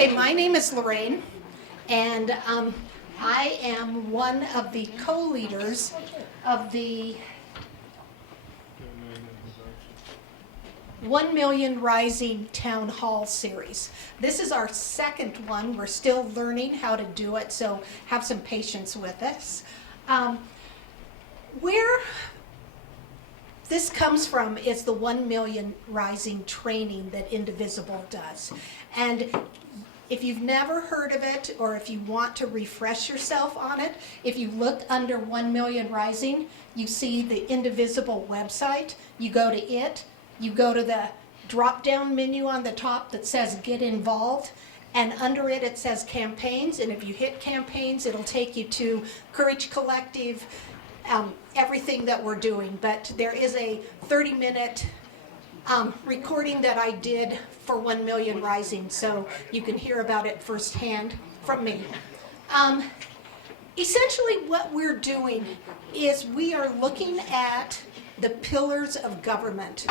Okay, my name is Lorraine, and I am one of the co-leaders of the 1 Million Rising Town Hall series. This is our second one. We're still learning how to do it, so have some patience with us. Where this comes from is the 1 Million Rising training that Indivisible does. And if you've never heard of it, or if you want to refresh yourself on it, if you look under 1 Million Rising, you see the Indivisible website. You go to it, you go to the drop-down menu on the top that says Get Involved, and under it, it says Campaigns, and if you hit Campaigns, it'll take you to Courage Collective, everything that we're doing. But there is a 30-minute recording that I did for 1 Million Rising, so you can hear about it firsthand from me. Essentially what we're doing is we are looking at the pillars of government,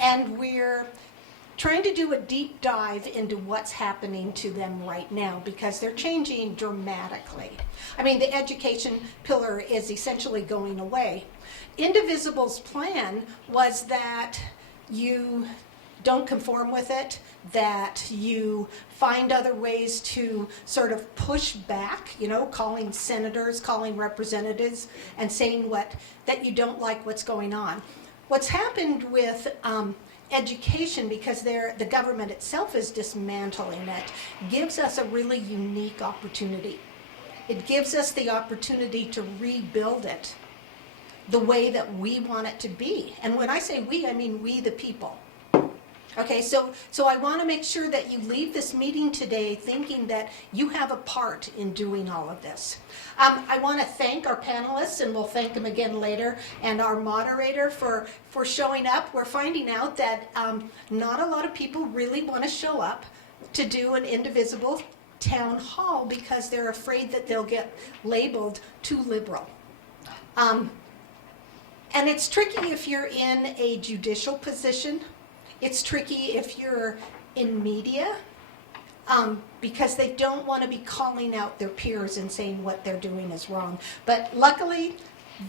and we're trying to do a deep dive into what's happening to them right now, because they're changing dramatically. I mean, the education pillar is essentially going away. Indivisible's plan was that you don't conform with it, that you find other ways to sort of push back, calling senators, calling representatives, and saying that you don't like what's going on. What's happened with education, because the government itself is dismantling it, gives us a really unique opportunity. It gives us the opportunity to rebuild it the way that we want it to be. And when I say we, I mean we the people. Okay, so I want to make sure that you leave this meeting today thinking that you have a part in doing all of this. I want to thank our panelists, and we'll thank them again later, and our moderator for showing up. We're finding out that not a lot of people really want to show up to do an Indivisible town hall because they're afraid that they'll get labeled too liberal. And it's tricky if you're in a judicial position. It's tricky if you're in media, because they don't want to be calling out their peers and saying what they're doing is wrong. But luckily,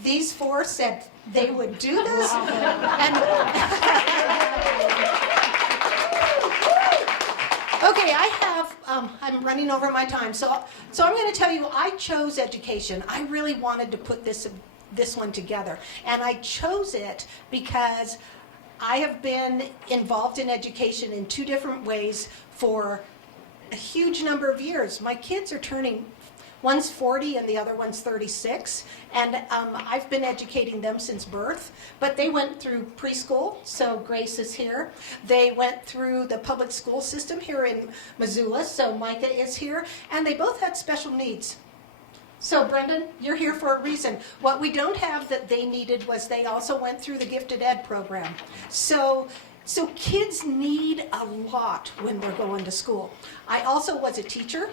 these four said they would do this. Okay, I'm running over my time. So I'm going to tell you, I chose education. I really wanted to put this one together. And I chose it because I have been involved in education in two different ways for a huge number of years. My kids are turning, one's 40 and the other one's 36, and I've been educating them since birth, but they went through preschool, so Grace is here. They went through the public school system here in Missoula, so Micah is here, and they both had special needs. So Brendan, you're here for a reason. What we don't have that they needed was they also went through the gifted ed program. So kids need a lot when they're going to school. I also was a teacher,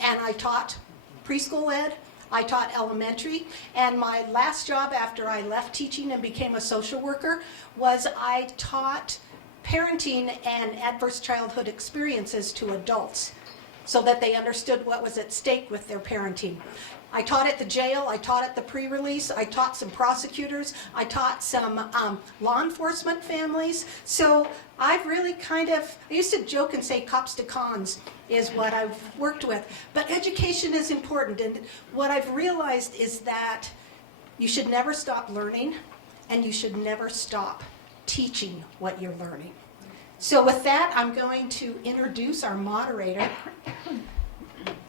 and I taught preschool ed, I taught elementary, and my last job after I left teaching and became a social worker was I taught parenting and adverse childhood experiences to adults so that they understood what was at stake with their parenting. I taught at the jail, I taught at the pre-release, I taught some prosecutors, I taught some law enforcement families. So I've really I used to joke and say cops to cons is what I've worked with. But education is important, and what I've realized is that you should never stop learning, and you should never stop teaching what you're learning. So with that, I'm going to introduce our moderator.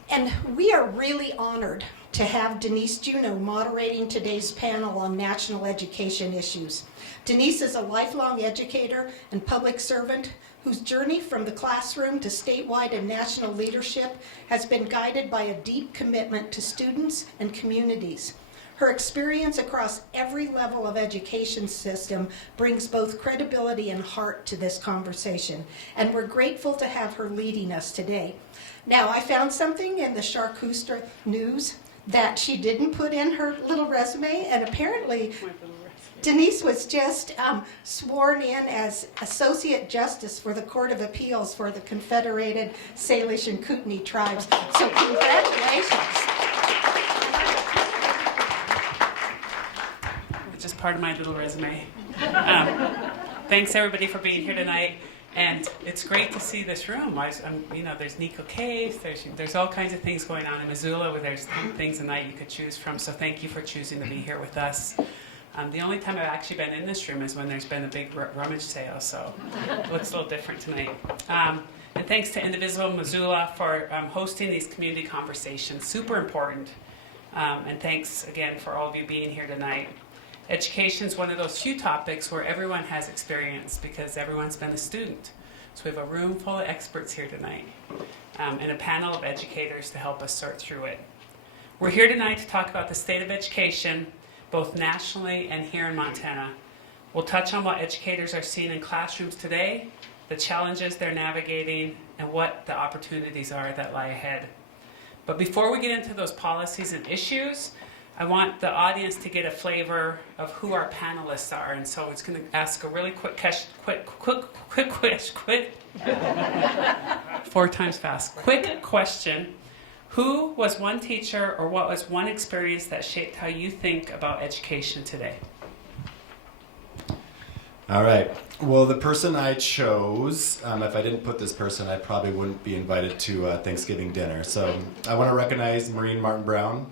And we are really honored to have Denise Juneau moderating today's panel on national education issues. Denise is a lifelong educator and public servant whose journey from the classroom to statewide and national leadership has been guided by a deep commitment to students and communities. Her experience across every level of education system brings both credibility and heart to this conversation, and we're grateful to have her leading us today. Now, I found something in the Charcuster News that she didn't put in her little resume, and apparently Denise was just sworn in as Associate Justice for the Court of Appeals for the Confederated Salish and Kootenai tribes. So congratulations. It's just part of my little resume. Thanks everybody for being here tonight. And it's great to see this room. There's Nico Cave, there's all kinds of things going on in Missoula where there's things a night you could choose from. So thank you for choosing to be here with us. The only time I've actually been in this room is when there's been a big rummage sale, so it looks a little different tonight. And thanks to Indivisible Missoula for hosting these community conversations, super important. And thanks again for all of you being here tonight. Education is one of those few topics where everyone has experience because everyone's been a student. So we have a room full of experts here tonight and a panel of educators to help us sort through it. We're here tonight to talk about the state of education, both nationally and here in Montana. We'll touch on what educators are seeing in classrooms today, the challenges they're navigating, and what the opportunities are that lie ahead. But before we get into those policies and issues, I want the audience to get a flavor of who our panelists are, and so it's going to ask a really quick 4 times fast. Quick question. Who was one teacher or what was one experience that shaped how you think about education today? All right. Well, the person I chose, if I didn't put this person, I probably wouldn't be invited to Thanksgiving dinner. So I want to recognize Maureen Martin Brown.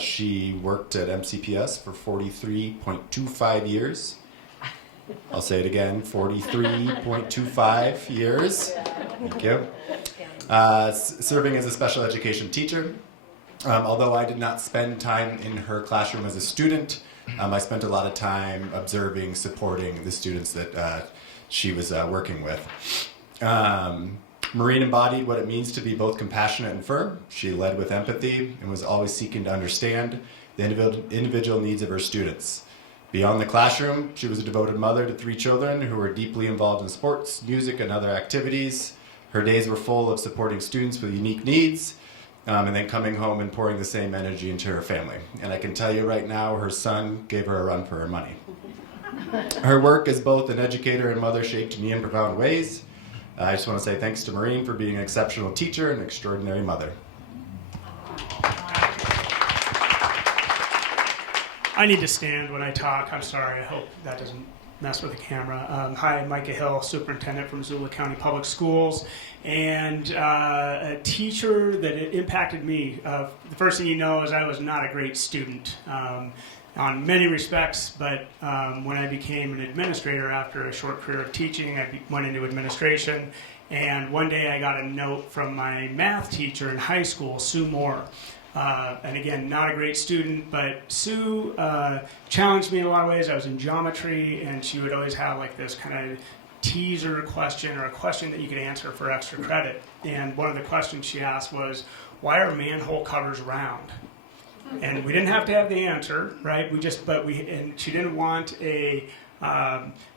She worked at MCPS for 43.25 years. I'll say it again, 43.25 years. Thank you. Serving as a special education teacher. Although I did not spend time in her classroom as a student, I spent a lot of time observing, supporting the students that she was working with. Maureen embodied what it means to be both compassionate and firm. She led with empathy and was always seeking to understand the individual needs of her students. Beyond the classroom, she was a devoted mother to 3 children who were deeply involved in sports, music, and other activities. Her days were full of supporting students with unique needs, and then coming home and pouring the same energy into her family. And I can tell you right now, her son gave her a run for her money. Her work as both an educator and mother shaped me in profound ways. I just want to say thanks to Maureen for being an exceptional teacher and an extraordinary mother. I need to stand when I talk. I'm sorry. I hope that doesn't mess with the camera. Hi, Micah Hill, Superintendent from Missoula County Public Schools, and a teacher that impacted me. The first thing you know is I was not a great student on many respects, but when I became an administrator after a short career of teaching, I went into administration, and one day I got a note from my math teacher in high school, Sue Moore. And again, not a great student, but Sue challenged me in a lot of ways. I was in geometry, and she would always have like this kind of teaser question or a question that you could answer for extra credit. And one of the questions she asked was, why are manhole covers round? And we didn't have to have the answer, right? And she didn't want a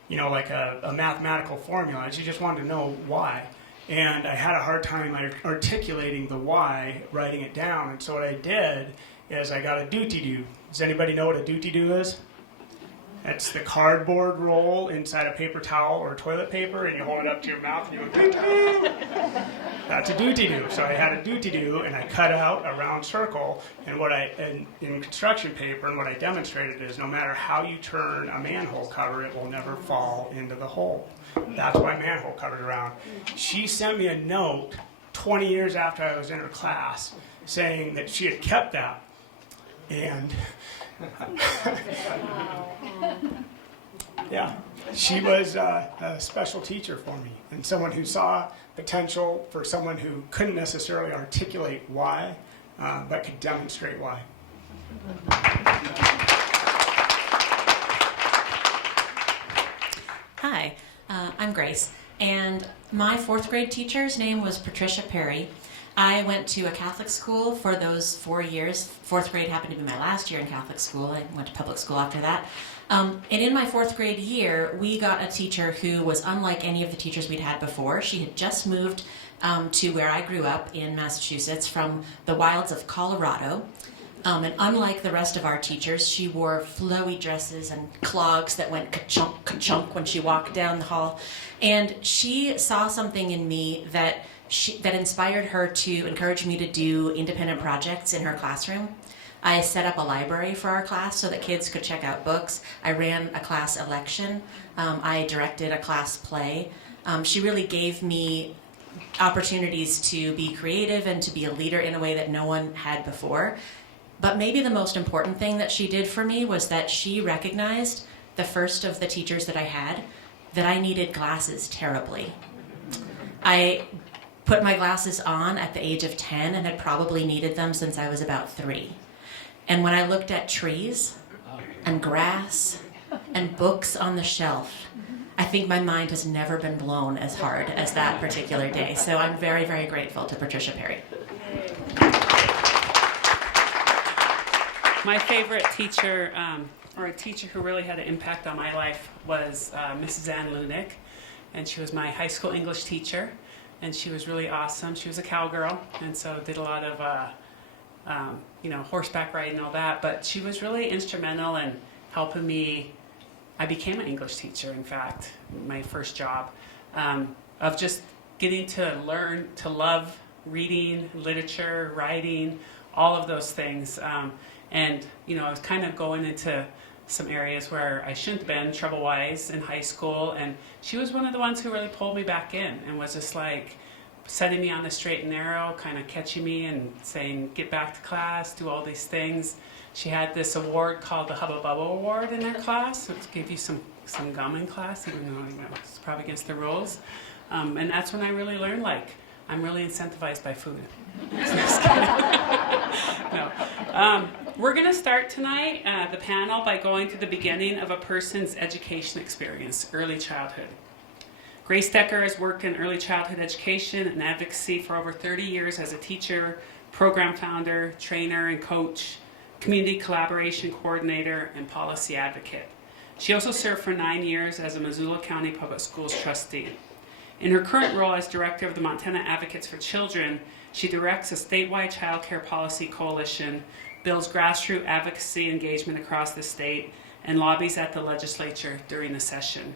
mathematical formula. She just wanted to know why. And I had a hard time articulating the why, writing it down. And so what I did is I got a doody-doo. Does anybody know what a doody-doo is? It's the cardboard roll inside a paper towel or toilet paper, and you hold it up to your mouth and you go, doo-doo. That's a doody-doo. So I had a doody-doo, and I cut out a round circle. And in construction paper, and what I demonstrated is no matter how you turn a manhole cover, it will never fall into the hole. That's why manhole covers are round. She sent me a note 20 years after I was in her class saying that she had kept that. And yeah, she was a special teacher for me and someone who saw potential for someone who couldn't necessarily articulate why, but could demonstrate why. Hi, I'm Grace, and my 4th grade teacher's name was Patricia Perry. I went to a Catholic school for those 4 years. 4th grade happened to be my last year in Catholic school. I went to public school after that. And in my 4th grade year, we got a teacher who was unlike any of the teachers we'd had before. She had just moved to where I grew up in Massachusetts from the wilds of Colorado. And unlike the rest of our teachers, she wore flowy dresses and clogs that went ka-chunk, ka-chunk when she walked down the hall. And she saw something in me that inspired her to encourage me to do independent projects in her classroom. I set up a library for our class so that kids could check out books. I ran a class election. I directed a class play. She really gave me opportunities to be creative and to be a leader in a way that no one had before. But maybe the most important thing that she did for me was that she recognized, the first of the teachers that I had, that I needed glasses terribly. I put my glasses on at the age of 10 and had probably needed them since I was about 3. And when I looked at trees and grass and books on the shelf, I think my mind has never been blown as hard as that particular day. So I'm very, very grateful to Patricia Perry. My favorite teacher, or a teacher who really had an impact on my life, was Mrs. Ann Lunick, and she was my high school English teacher, and she was really awesome. She was a cowgirl, and so did a lot of horseback riding and all that, but she was really instrumental in helping me. I became an English teacher, in fact, my first job, of just getting to learn to love reading, literature, writing, all of those things. And I was kind of going into some areas where I shouldn't have been, trouble-wise, in high school, and she was one of the ones who really pulled me back in and was just like setting me on the straight and narrow, kind of catching me and saying, get back to class, do all these things. She had this award called the Hubba Bubba Award in her class, so it gave you some gum in class, even though it's probably against the rules. And that's when I really learned, I'm really incentivized by food. No. We're going to start tonight, the panel, by going to the beginning of a person's education experience, early childhood. Grace Decker has worked in early childhood education and advocacy for over 30 years as a teacher, program founder, trainer and coach, community collaboration coordinator, and policy advocate. She also served for 9 years as a Missoula County Public Schools trustee. In her current role as director of the Montana Advocates for Children, she directs a statewide child care policy coalition, builds grassroots advocacy engagement across the state, and lobbies at the legislature during the session.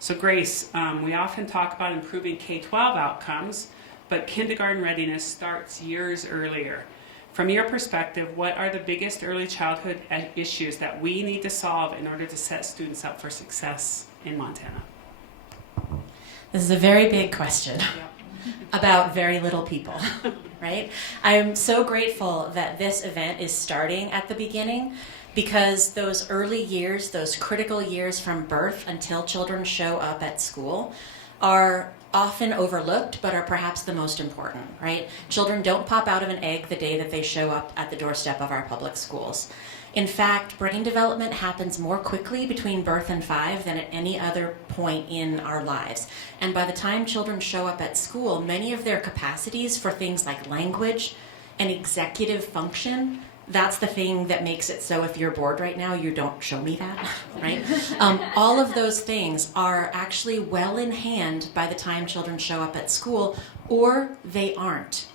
So Grace, we often talk about improving K-12 outcomes, but kindergarten readiness starts years earlier. From your perspective, what are the biggest early childhood issues that we need to solve in order to set students up for success in Montana? This is a very big question about very little people, right? I'm so grateful that this event is starting at the beginning, because those early years, those critical years from birth until children show up at school, are often overlooked, but are perhaps the most important, right? Children don't pop out of an egg the day that they show up at the doorstep of our public schools. In fact, brain development happens more quickly between birth and 5 than at any other point in our lives. And by the time children show up at school, many of their capacities for things like language and executive function, that's the thing that makes it so if you're bored right now, you don't show me that, right? All of those things are actually well in hand by the time children show up at school, or they aren't.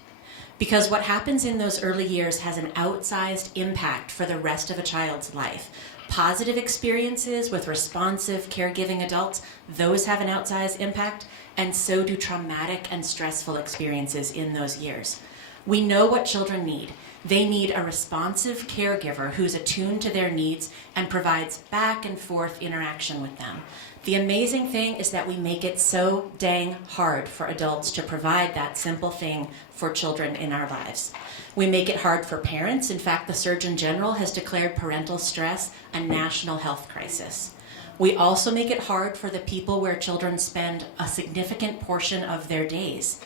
Because what happens in those early years has an outsized impact for the rest of a child's life. Positive experiences with responsive, caregiving adults, those have an outsized impact, and so do traumatic and stressful experiences in those years. We know what children need. They need a responsive caregiver who's attuned to their needs and provides back and forth interaction with them. The amazing thing is that we make it so dang hard for adults to provide that simple thing for children in our lives. We make it hard for parents. In fact, the Surgeon General has declared parental stress a national health crisis. We also make it hard for the people where children spend a significant portion of their days.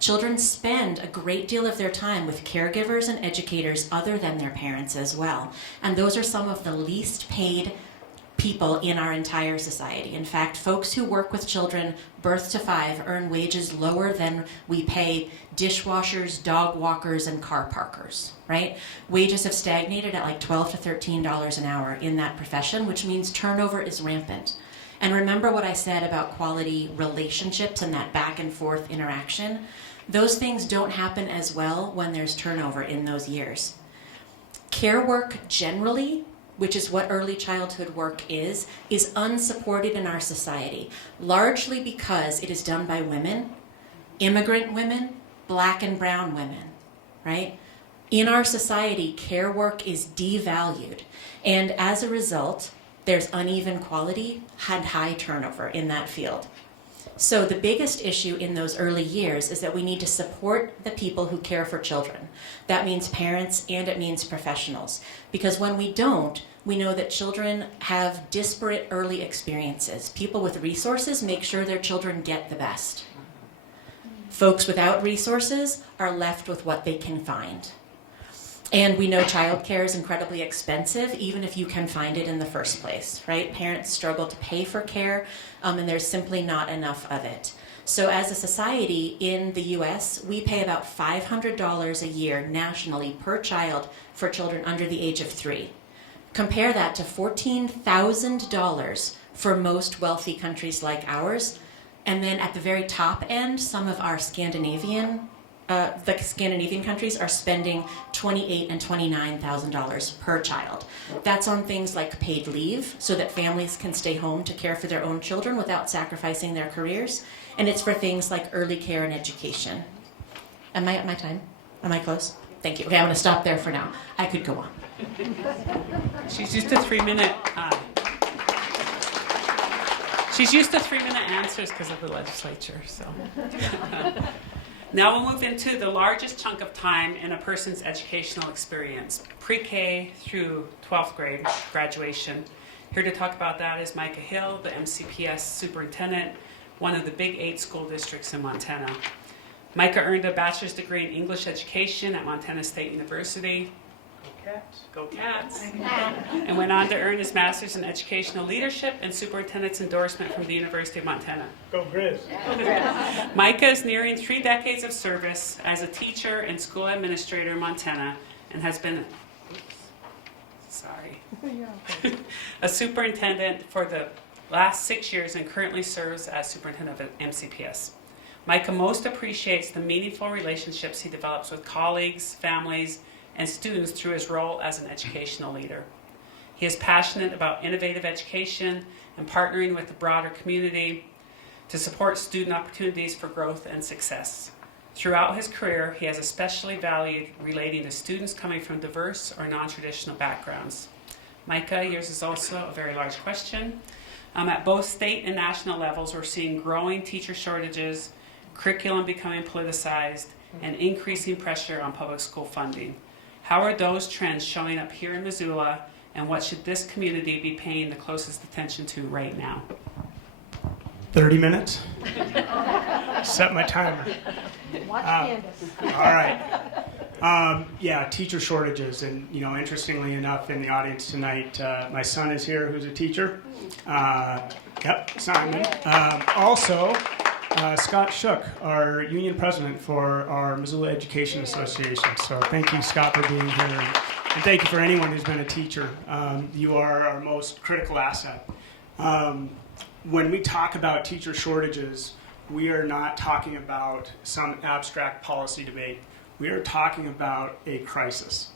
Children spend a great deal of their time with caregivers and educators other than their parents as well. And those are some of the least paid people in our entire society. In fact, folks who work with children birth to 5 earn wages lower than we pay dishwashers, dog walkers, and car parkers, right? Wages have stagnated at like $12 to $13 an hour in that profession, which means turnover is rampant. And remember what I said about quality relationships and that back and forth interaction? Those things don't happen as well when there's turnover in those years. Care work generally, which is what early childhood work is unsupported in our society, largely because it is done by women, immigrant women, Black and brown women, right? In our society, care work is devalued, and as a result, there's uneven quality and high turnover in that field. So the biggest issue in those early years is that we need to support the people who care for children. That means parents and it means professionals. Because when we don't, we know that children have disparate early experiences. People with resources make sure their children get the best. Folks without resources are left with what they can find. And we know childcare is incredibly expensive, even if you can find it in the first place, right? Parents struggle to pay for care, and there's simply not enough of it. So as a society in the US, we pay about $500 a year nationally per child for children under the age of 3. Compare that to $14,000 for most wealthy countries like ours. And then at the very top end, some of our Scandinavian countries are spending $28,000 and $29,000 per child. That's on things like paid leave, so that families can stay home to care for their own children without sacrificing their careers. And it's for things like early care and education. Am I at my time? Am I close? Thank you. Okay, I'm going to stop there for now. I could go on. She's used to 3-minute. She's used to 3-minute answers because of the legislature. So. Now we'll move into the largest chunk of time in a person's educational experience, pre-K through 12th grade graduation. Here to talk about that is Micah Hill, the MCPS superintendent, one of the big 8 school districts in Montana. Micah earned a bachelor's degree in English education at Montana State University. Go Cats. And went on to earn his master's in educational leadership and superintendent's endorsement from the University of Montana. Go Grizz. Micah is nearing 3 decades of service as a teacher and school administrator in Montana and has been a superintendent for the last 6 years and currently serves as superintendent of MCPS. Micah most appreciates the meaningful relationships he develops with colleagues, families, and students through his role as an educational leader. He is passionate about innovative education and partnering with the broader community to support student opportunities for growth and success. Throughout his career, he has especially valued relating to students coming from diverse or non-traditional backgrounds. Micah, yours is also a very large question. At both state and national levels, we're seeing growing teacher shortages, curriculum becoming politicized, and increasing pressure on public school funding. How are those trends showing up here in Missoula, and what should this community be paying the closest attention to right now? 30 minutes? Set my timer. Watch Candace. All right. Yeah, teacher shortages. And, interestingly enough, in the audience tonight, my son is here who's a teacher. Yep, Simon. Also, Scott Shook, our union president for our Missoula Education Association. So thank you, Scott, for being here. And thank you for anyone who's been a teacher. You are our most critical asset. When we talk about teacher shortages, we are not talking about some abstract policy debate. We are talking about a crisis.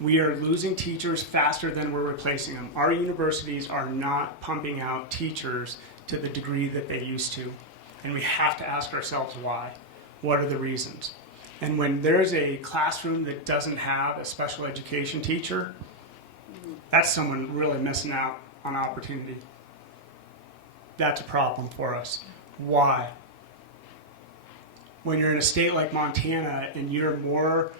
We are losing teachers faster than we're replacing them. Our universities are not pumping out teachers to the degree that they used to. And we have to ask ourselves why. What are the reasons? And when there's a classroom that doesn't have a special education teacher, that's someone really missing out on opportunity. That's a problem for us. Why? When you're in a state like Montana and you're more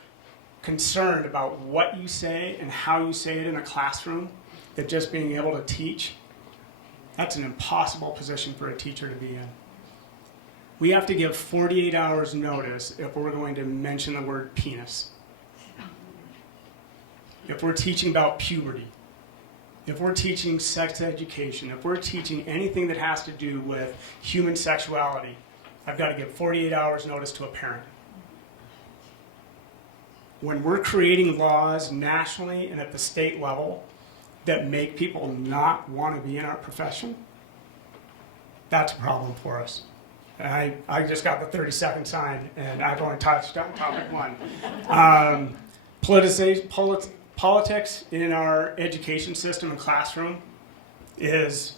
concerned about what you say and how you say it in a classroom than just being able to teach, that's an impossible position for a teacher to be in. We have to give 48 hours notice if we're going to mention the word penis. If we're teaching about puberty, if we're teaching sex education, if we're teaching anything that has to do with human sexuality, I've got to give 48 hours notice to a parent. When we're creating laws nationally and at the state level that make people not want to be in our profession, that's a problem for us. I just got the 30-second sign, and I've only touched on topic 1. politics in our education system and classroom is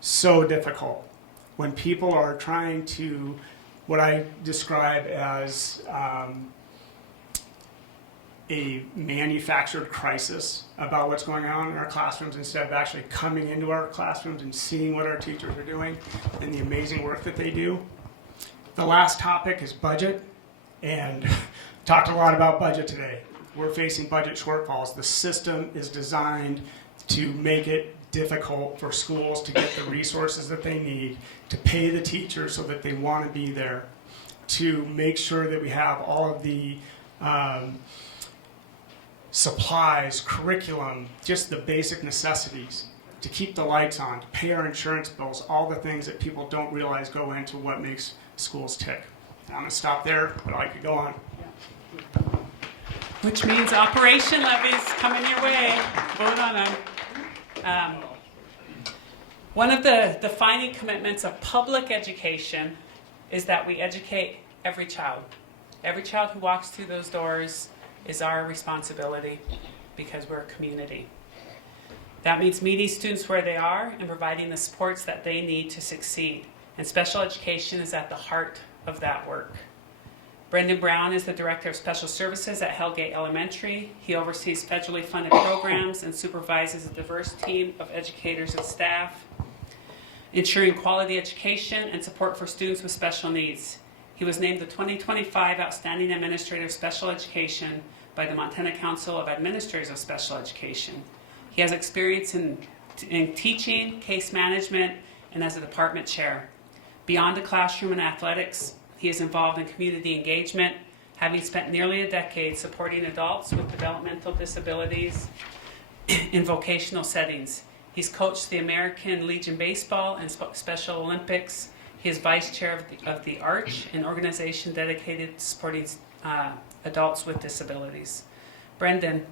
so difficult. When people are trying to, what I describe as a manufactured crisis about what's going on in our classrooms instead of actually coming into our classrooms and seeing what our teachers are doing and the amazing work that they do. The last topic is budget, and talked a lot about budget today. We're facing budget shortfalls. The system is designed to make it difficult for schools to get the resources that they need, to pay the teachers so that they want to be there, to make sure that we have all of the supplies, curriculum, just the basic necessities, to keep the lights on, to pay our insurance bills, all the things that people don't realize go into what makes schools tick. I'm going to stop there, but I could go on. Which means operation levies coming your way. Vote on them. One of the defining commitments of public education is that we educate every child. Every child who walks through those doors is our responsibility because we're a community. That means meeting students where they are and providing the supports that they need to succeed. And special education is at the heart of that work. Brendan Brown is the Director of Special Services at Hellgate Elementary. He oversees federally funded programs and supervises a diverse team of educators and staff, ensuring quality education and support for students with special needs. He was named the 2025 Outstanding Administrator of Special Education by the Montana Council of Administrators of Special Education. He has experience in teaching, case management, and as a department chair. Beyond the classroom and athletics, he is involved in community engagement, having spent nearly a decade supporting adults with developmental disabilities in vocational settings. He's coached the American Legion Baseball and Special Olympics. He is vice chair of the Arch, an organization dedicated to supporting adults with disabilities. Brendan,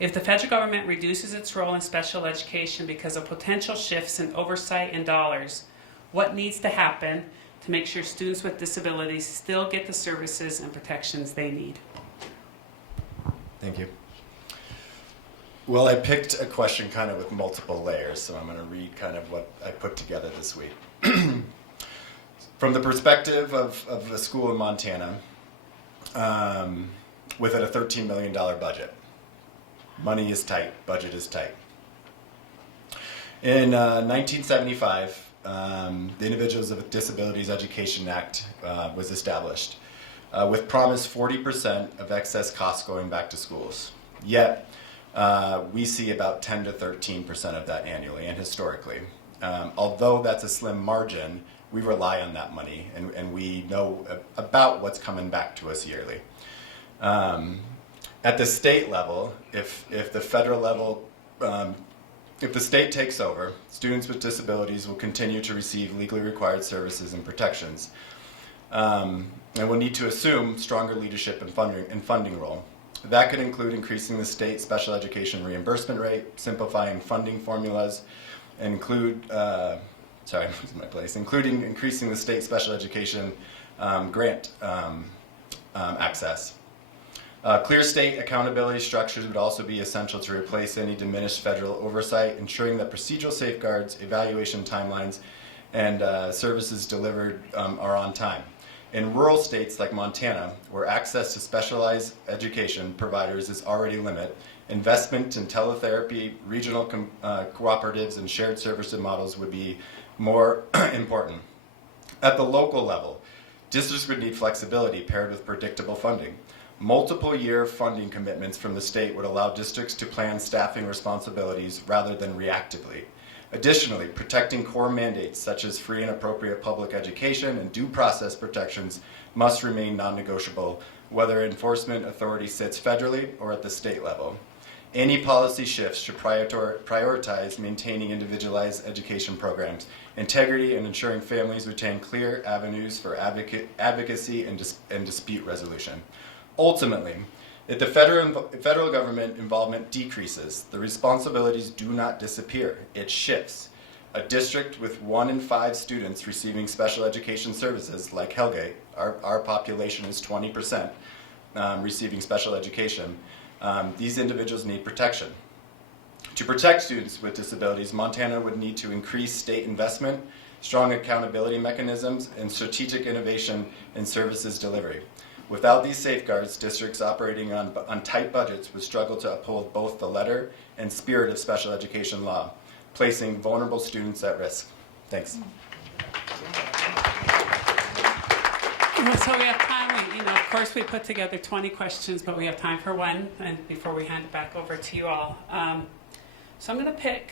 if the federal government reduces its role in special education because of potential shifts in oversight and dollars, what needs to happen to make sure students with disabilities still get the services and protections they need? Thank you. Well, I picked a question kind of with multiple layers, so I'm going to read kind of what I put together this week. From the perspective of a school in Montana, with a $13 million budget, money is tight, budget is tight. In 1975, the Individuals with Disabilities Education Act was established, with promised 40% of excess costs going back to schools. Yet, we see about 10 to 13% of that annually and historically. Although that's a slim margin, we rely on that money, and we know about what's coming back to us yearly. At the state level, if the federal level, if the state takes over, students with disabilities will continue to receive legally required services and protections, and will need to assume stronger leadership and funding role. That could include increasing the state special education reimbursement rate, simplifying funding formulas, and including increasing the state special education grant access. Clear state accountability structures would also be essential to replace any diminished federal oversight, ensuring that procedural safeguards, evaluation timelines, and services delivered are on time. In rural states like Montana, where access to specialized education providers is already limited, investment in teletherapy, regional cooperatives, and shared service models would be more important. At the local level, districts would need flexibility paired with predictable funding. Multiple year funding commitments from the state would allow districts to plan staffing responsibilities rather than reactively. Additionally, protecting core mandates such as free and appropriate public education and due process protections must remain non-negotiable, whether enforcement authority sits federally or at the state level. Any policy shifts should prioritize maintaining individualized education programs, integrity, and ensuring families retain clear avenues for advocacy and dispute resolution. Ultimately, if the federal government involvement decreases, the responsibilities do not disappear, it shifts. A district with 1 in 5 students receiving special education services, like Hellgate, our population is 20% receiving special education, These individuals need protection. To protect students with disabilities, Montana would need to increase state investment, strong accountability mechanisms, and strategic innovation in services delivery. Without these safeguards, districts operating on tight budgets would struggle to uphold both the letter and spirit of special education law, placing vulnerable students at risk. Thanks. So we have time. Of course, we put together 20 questions, but we have time for one, and before we hand it back over to you all. So I'm going to pick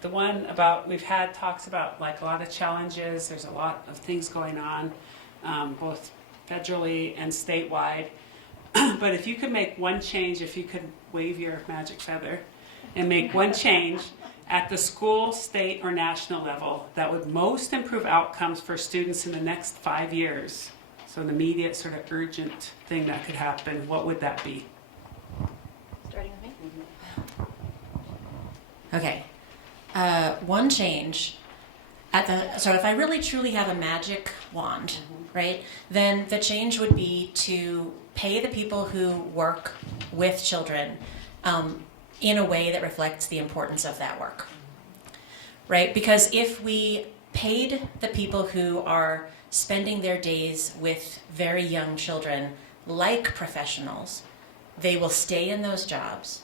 the one about, we've had talks about like a lot of challenges. There's a lot of things going on, both federally and statewide. But if you could make one change, if you could wave your magic feather and make one change at the school, state, or national level that would most improve outcomes for students in the next 5 years, so an immediate sort of urgent thing that could happen, what would that be? Starting with me? Okay. One change at the, so if I really truly have a magic wand, right, then the change would be to pay the people who work with children in a way that reflects the importance of that work, right? Because if we paid the people who are spending their days with very young children like professionals, they will stay in those jobs.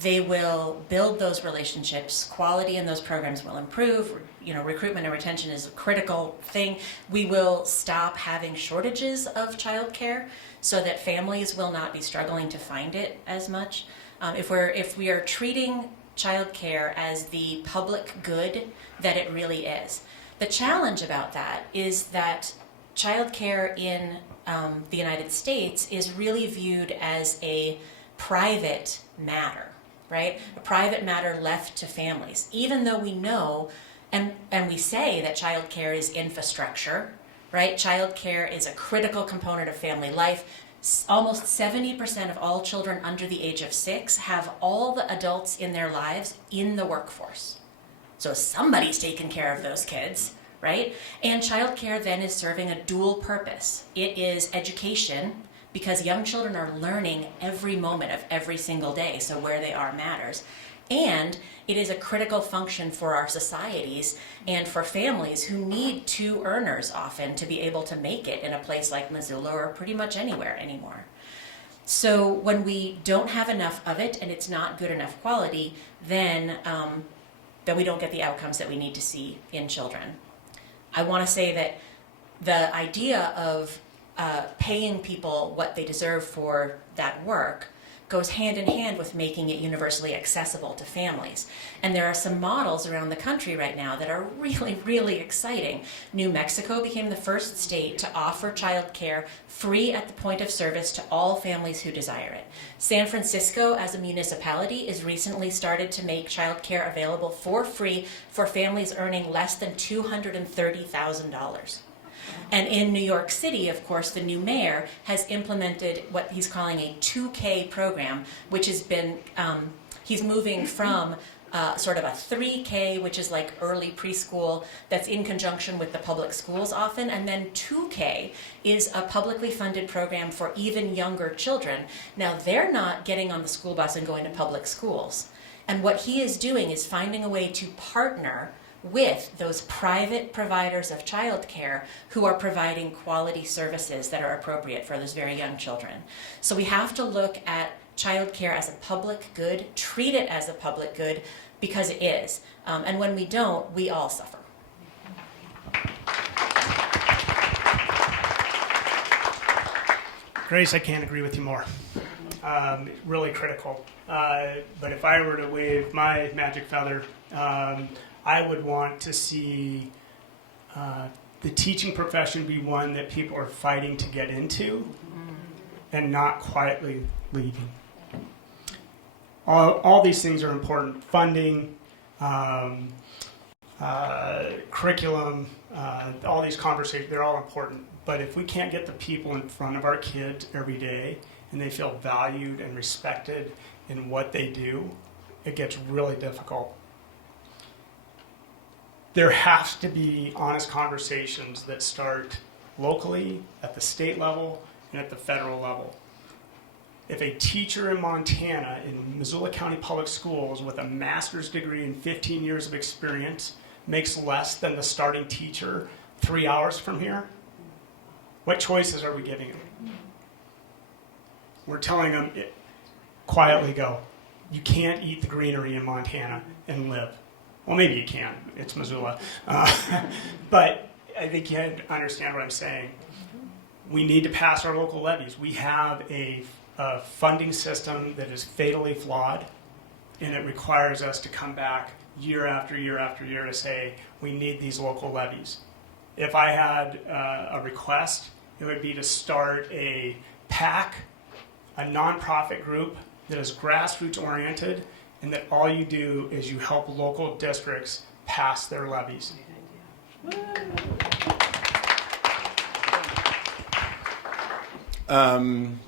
They will build those relationships. Quality in those programs will improve. Recruitment and retention is a critical thing. We will stop having shortages of childcare so that families will not be struggling to find it as much. If we are treating childcare as the public good that it really is. The challenge about that is that childcare in the United States is really viewed as a private matter, right? A private matter left to families, even though we know and we say that childcare is infrastructure, right? Childcare is a critical component of family life. Almost 70% of all children under the age of 6 have all the adults in their lives in the workforce. So somebody's taking care of those kids, right? And childcare then is serving a dual purpose. It is education, because young children are learning every moment of every single day, so where they are matters. And it is a critical function for our societies and for families who need 2 earners often to be able to make it in a place like Missoula or pretty much anywhere anymore. So when we don't have enough of it and it's not good enough quality, then we don't get the outcomes that we need to see in children. I want to say that the idea of paying people what they deserve for that work goes hand in hand with making it universally accessible to families. And there are some models around the country right now that are really, really exciting. New Mexico became the first state to offer childcare free at the point of service to all families who desire it. San Francisco, as a municipality, is recently started to make childcare available for free for families earning less than $230,000. And in New York City, of course, the new mayor has implemented what he's calling a 2K program, which has been, he's moving from sort of a 3K, which is like early preschool, that's in conjunction with the public schools often, and then 2K is a publicly funded program for even younger children. Now, they're not getting on the school bus and going to public schools. And what he is doing is finding a way to partner with those private providers of childcare who are providing quality services that are appropriate for those very young children. So we have to look at childcare as a public good, treat it as a public good, because it is. And when we don't, we all suffer. Grace, I can't agree with you more. Really critical. But if I were to wave my magic feather, I would want to see the teaching profession be one that people are fighting to get into and not quietly leaving. All these things are important. Funding, curriculum, all these conversations, they're all important. But if we can't get the people in front of our kids every day and they feel valued and respected in what they do, it gets really difficult. There has to be honest conversations that start locally, at the state level, and at the federal level. if a teacher in Montana in Missoula County Public Schools with a master's degree and 15 years of experience makes less than the starting teacher 3 hours from here, what choices are we giving them? We're telling them, quietly go. You can't eat the greenery in Montana and live. Well, maybe you can. It's Missoula. But I think you understand what I'm saying. We need to pass our local levies. We have a funding system that is fatally flawed, and it requires us to come back year after year after year to say, we need these local levies. If I had a request, it would be to start a PAC, a nonprofit group that is grassroots oriented, and that all you do is you help local districts pass their levies.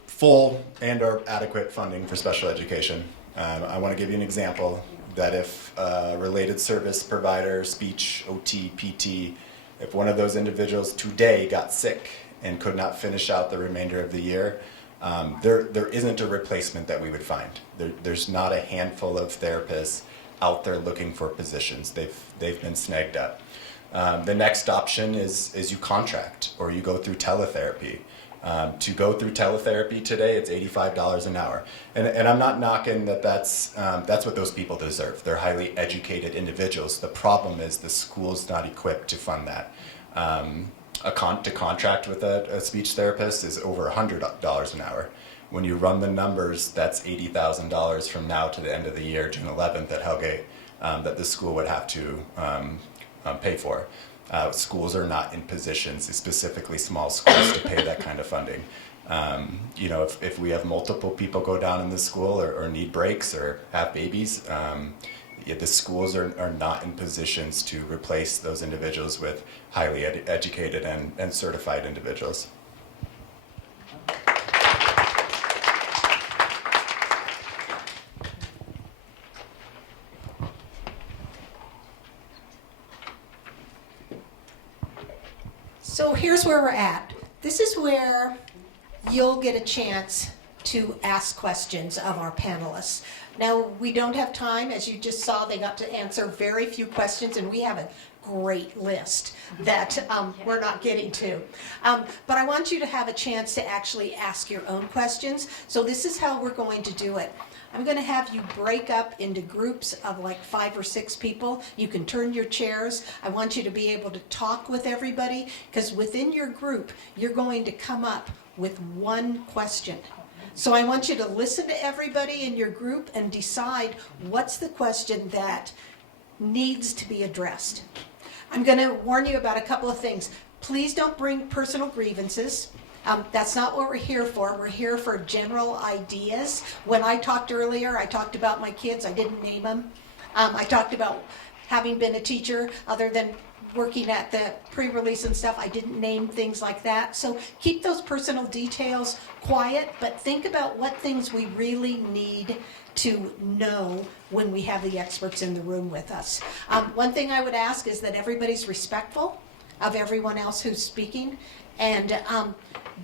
Full and or adequate funding for special education. I want to give you an example that if a related service provider, speech, OT, PT, if one of those individuals today got sick and could not finish out the remainder of the year, there isn't a replacement that we would find. There's not a handful of therapists out there looking for positions. They've been snagged up. The next option is you contract or you go through teletherapy. To go through teletherapy today, it's $85 an hour. And I'm not knocking that's what those people deserve. They're highly educated individuals. The problem is the school's not equipped to fund that. To contract with a speech therapist is over $100 an hour. When you run the numbers, that's $80,000 from now to the end of the year, June 11th at Hellgate, that the school would have to pay for. Schools are not in positions, specifically small schools, to pay that kind of funding. If we have multiple people go down in the school or need breaks or have babies, the schools are not in positions to replace those individuals with highly educated and certified individuals. So here's where we're at. This is where you'll get a chance to ask questions of our panelists. Now, we don't have time. As you just saw, they got to answer very few questions, and we have a great list that we're not getting to. But I want you to have a chance to actually ask your own questions. So this is how we're going to do it. I'm going to have you break up into groups of like 5 or 6 people. You can turn your chairs. I want you to be able to talk with everybody, because within your group, you're going to come up with one question. So I want you to listen to everybody in your group and decide what's the question that needs to be addressed. I'm going to warn you about a couple of things. Please don't bring personal grievances. That's not what we're here for. We're here for general ideas. When I talked earlier, I talked about my kids. I didn't name them. I talked about having been a teacher, other than working at the pre-release and stuff. I didn't name things like that. So keep those personal details quiet, but think about what things we really need to know when we have the experts in the room with us. One thing I would ask is that everybody's respectful of everyone else who's speaking, and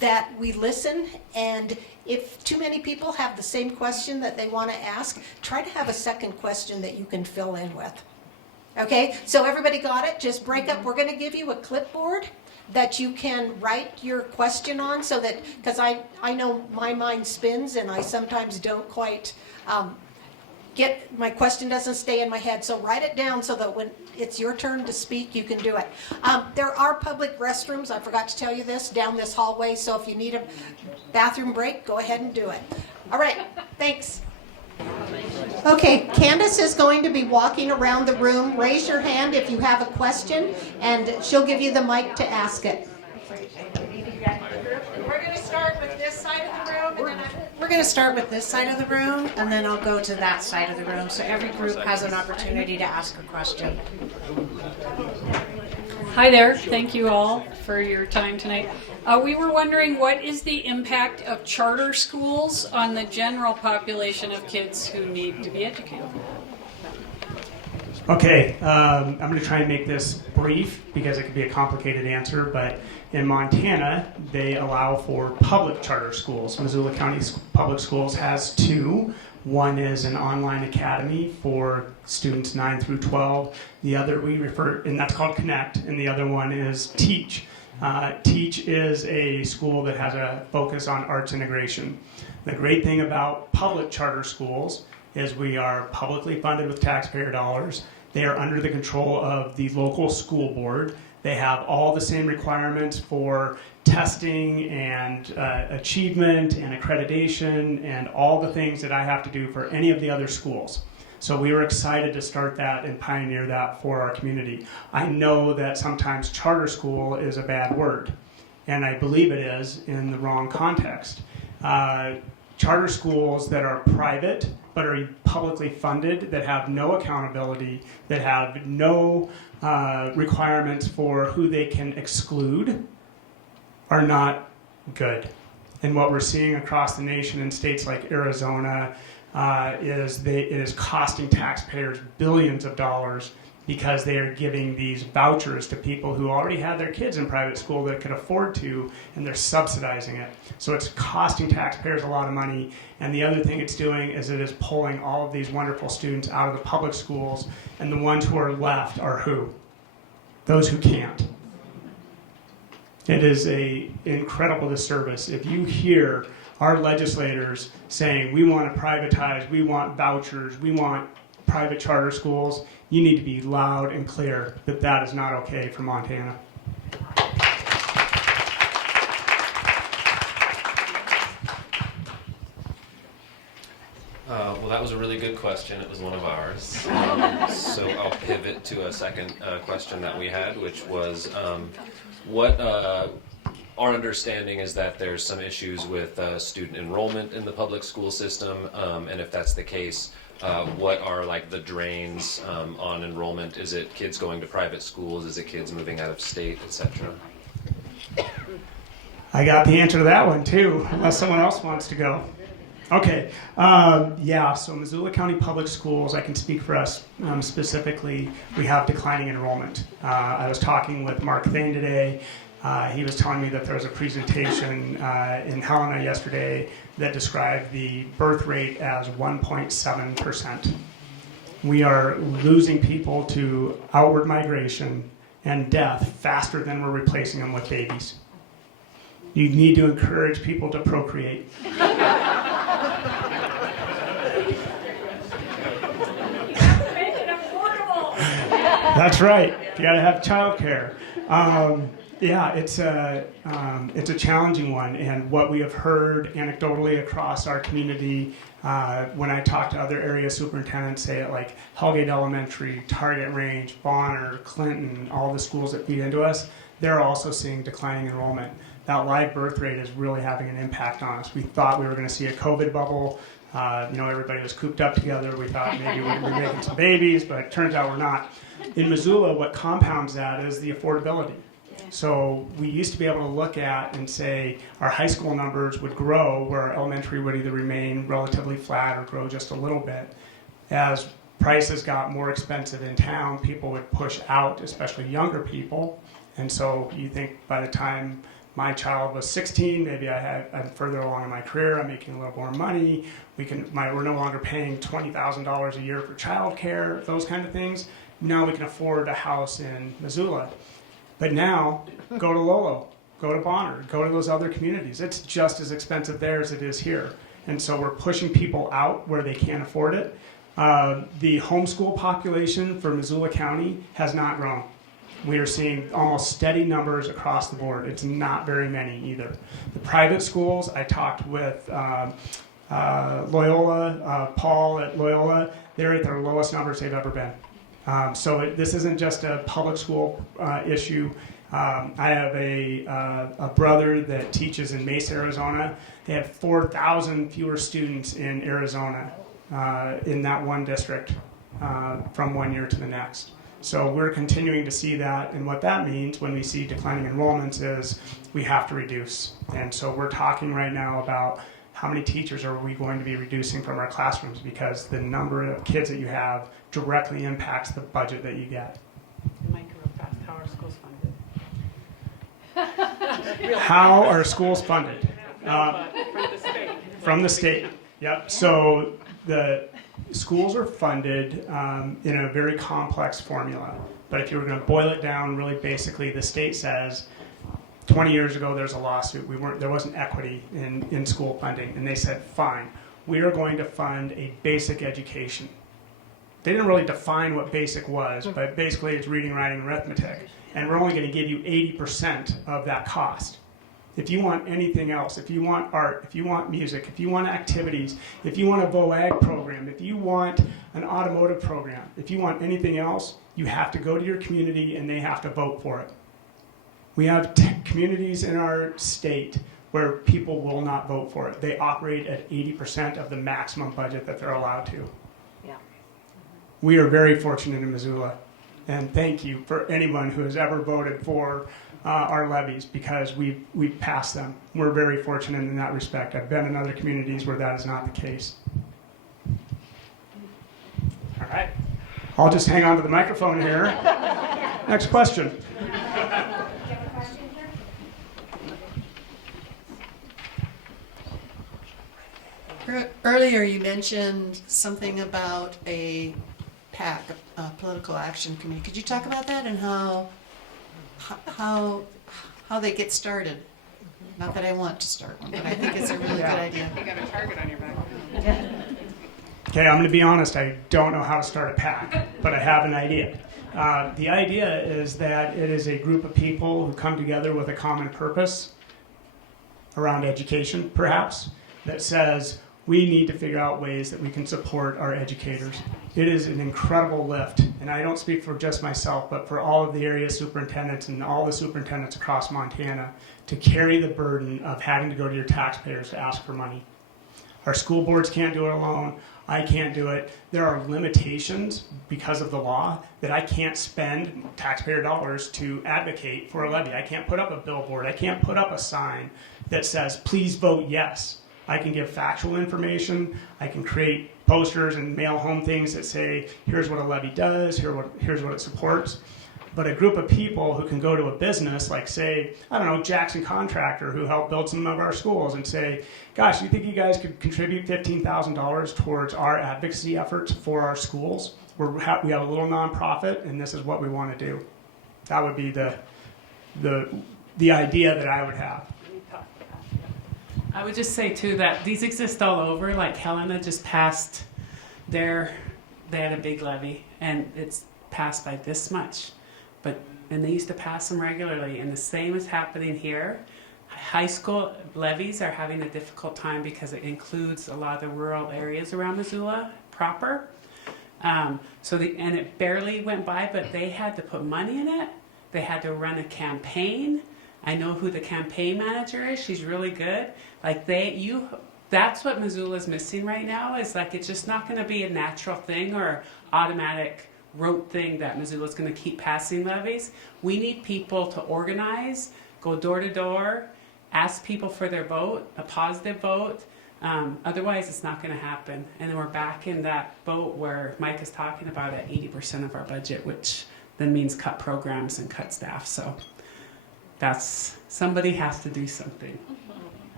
that we listen, and if too many people have the same question that they want to ask, try to have a second question that you can fill in with. Okay, so everybody got it? Just break up. We're going to give you a clipboard that you can write your question on, so that, because I know my mind spins and I sometimes don't quite my question doesn't stay in my head. So write it down so that when it's your turn to speak, you can do it. There are public restrooms, I forgot to tell you this, down this hallway. So if you need a bathroom break, go ahead and do it. All right, thanks. Okay, Candace is going to be walking around the room. Raise your hand if you have a question, and she'll give you the mic to ask it. We're going to start with this side of the room, and then we're going to start with this side of the room, and then I'll go to that side of the room, so every group has an opportunity to ask a question. Hi there. Thank you all for your time tonight. We were wondering, what is the impact of charter schools on the general population of kids who need to be educated? Okay, I'm going to try and make this brief because it could be a complicated answer, but in Montana, they allow for public charter schools. Missoula County Public Schools has two. One is an online academy for students 9 through 12. The other and that's called Connect, and the other one is Teach. Teach is a school that has a focus on arts integration. The great thing about public charter schools is we are publicly funded with taxpayer dollars. They are under the control of the local school board. They have all the same requirements for testing and achievement and accreditation and all the things that I have to do for any of the other schools. So we were excited to start that and pioneer that for our community. I know that sometimes charter school is a bad word, and I believe it is in the wrong context. Charter schools that are private but are publicly funded, that have no accountability, that have no requirements for who they can exclude, are not good. And what we're seeing across the nation in states like Arizona is it is costing taxpayers billions of dollars because they are giving these vouchers to people who already had their kids in private school that could afford to, and they're subsidizing it. So it's costing taxpayers a lot of money. And the other thing it's doing is it is pulling all of these wonderful students out of the public schools, and the ones who are left are who? Those who can't. It is an incredible disservice. If you hear our legislators saying, we want to privatize, we want vouchers, we want private charter schools, you need to be loud and clear that that is not okay for Montana. Well, that was a really good question. It was one of ours. So I'll pivot to a second question that we had, which was what our understanding is that there's some issues with student enrollment in the public school system, and if that's the case, what are like the drains on enrollment? Is it kids going to private schools? Is it kids moving out of state, etc.? I got the answer to that one too, unless someone else wants to go. Okay, so Missoula County Public Schools, I can speak for us specifically, we have declining enrollment. I was talking with Mark Thane today. He was telling me that there was a presentation in Helena yesterday that described the birth rate as 1.7%. We are losing people to outward migration and death faster than we're replacing them with babies. You need to encourage people to procreate. That's right. You got to have childcare. It's a challenging one, and what we have heard anecdotally across our community, when I talk to other area superintendents, say at like Hellgate Elementary, Target Range, Bonner, Clinton, all the schools that feed into us, they're also seeing declining enrollment. That live birth rate is really having an impact on us. We thought we were going to see a COVID bubble. Everybody was cooped up together. We thought maybe we'd be making some babies, but it turns out we're not. In Missoula, what compounds that is the affordability. So we used to be able to look at and say our high school numbers would grow where our elementary would either remain relatively flat or grow just a little bit. As prices got more expensive in town, people would push out, especially younger people. And so you think by the time my child was 16, maybe I'm further along in my career, I'm making a little more money, we're no longer paying $20,000 a year for childcare, those kind of things. Now we can afford a house in Missoula. But now, go to Lolo, go to Bonner, go to those other communities. It's just as expensive there as it is here. And so we're pushing people out where they can't afford it. The homeschool population for Missoula County has not grown. We are seeing almost steady numbers across the board. It's not very many either. The private schools, I talked with Loyola, Paul at Loyola, they're at their lowest numbers they've ever been. This isn't just a public school issue. I have a brother that teaches in Mesa, Arizona. They have 4,000 fewer students in Arizona in that one district from one year to the next. So we're continuing to see that, and what that means when we see declining enrollments is we have to reduce. And so we're talking right now about how many teachers are we going to be reducing from our classrooms, because the number of kids that you have directly impacts the budget that you get. Mike, real fast, how are schools funded? How are schools funded? From the state. From the state. Yep. So the schools are funded in a very complex formula. But if you were going to boil it down really basically, the state says 20 years ago there's a lawsuit. There wasn't equity in school funding. And they said, fine, we are going to fund a basic education. They didn't really define what basic was, but basically it's reading, writing, arithmetic. And we're only going to give you 80% of that cost. If you want anything else, if you want art, if you want music, if you want activities, if you want a VOAG program, if you want an automotive program, if you want anything else, you have to go to your community and they have to vote for it. We have communities in our state where people will not vote for it. They operate at 80% of the maximum budget that they're allowed to. Yeah. We are very fortunate in Missoula, and thank you for anyone who has ever voted for our levies, because we've passed them. We're very fortunate in that respect. I've been in other communities where that is not the case. All right. I'll just hang on to the microphone here. Next question. Earlier you mentioned something about a PAC, a political action committee. Could you talk about that and how they get started? Not that I want to start one, but I think it's a really good idea. You got a target on your back. Okay, I'm going to be honest. I don't know how to start a PAC, but I have an idea. The idea is that it is a group of people who come together with a common purpose around education, perhaps, that says we need to figure out ways that we can support our educators. It is an incredible lift, and I don't speak for just myself, but for all of the area superintendents and all the superintendents across Montana to carry the burden of having to go to your taxpayers to ask for money. Our school boards can't do it alone. I can't do it. There are limitations because of the law that I can't spend taxpayer dollars to advocate for a levy. I can't put up a billboard. I can't put up a sign that says, please vote yes. I can give factual information. I can create posters and mail home things that say, here's what a levy does, here's what it supports. But a group of people who can go to a business like, say, I don't know, Jackson Contractor, who helped build some of our schools, and say, gosh, you think you guys could contribute $15,000 towards our advocacy efforts for our schools? We have a little nonprofit, and this is what we want to do. That would be the idea that I would have. I would just say too that these exist all over. Like Helena just passed they had a big levy and it's passed by this much, and they used to pass them regularly, and the same is happening here. High school levies are having a difficult time because it includes a lot of the rural areas around Missoula proper. And it barely went by, but they had to put money in it. They had to run a campaign. I know who the campaign manager is. She's really good. That's what Missoula's missing right now, is like it's just not going to be a natural thing or automatic rote thing that Missoula's going to keep passing levies. We need people to organize, go door to door, ask people for their vote, a positive vote. Otherwise, it's not going to happen. And then we're back in that boat where Mike is talking about at 80% of our budget, which then means cut programs and cut staff. So somebody has to do something.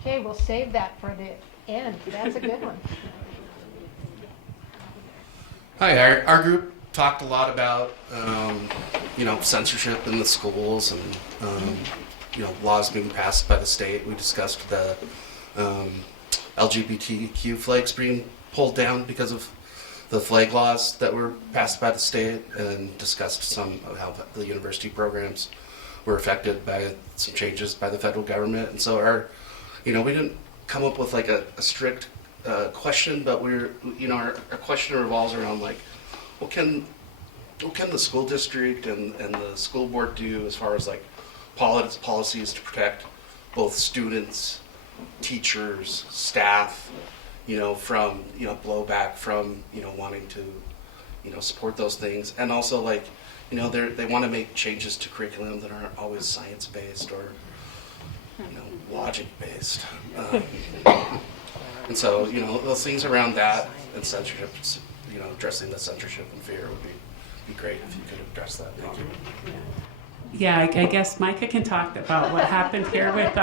Okay, we'll save that for the end. That's a good one. Hi, our group talked a lot about censorship in the schools and laws being passed by the state. We discussed the LGBTQ flags being pulled down because of the flag laws that were passed by the state, and discussed some of how the university programs were affected by some changes by the federal government. And so we didn't come up with like a strict question, but our question revolves around like, what can the school district and the school board do as far as like policies to protect both students, teachers, staff, from blowback from wanting to support those things, and also like they want to make changes to curriculum that aren't always science based or logic-based. And so, those things around that and censorship, addressing the censorship and fear would be great if you could address that. Thank you. Yeah, I guess Micah can talk about what happened here with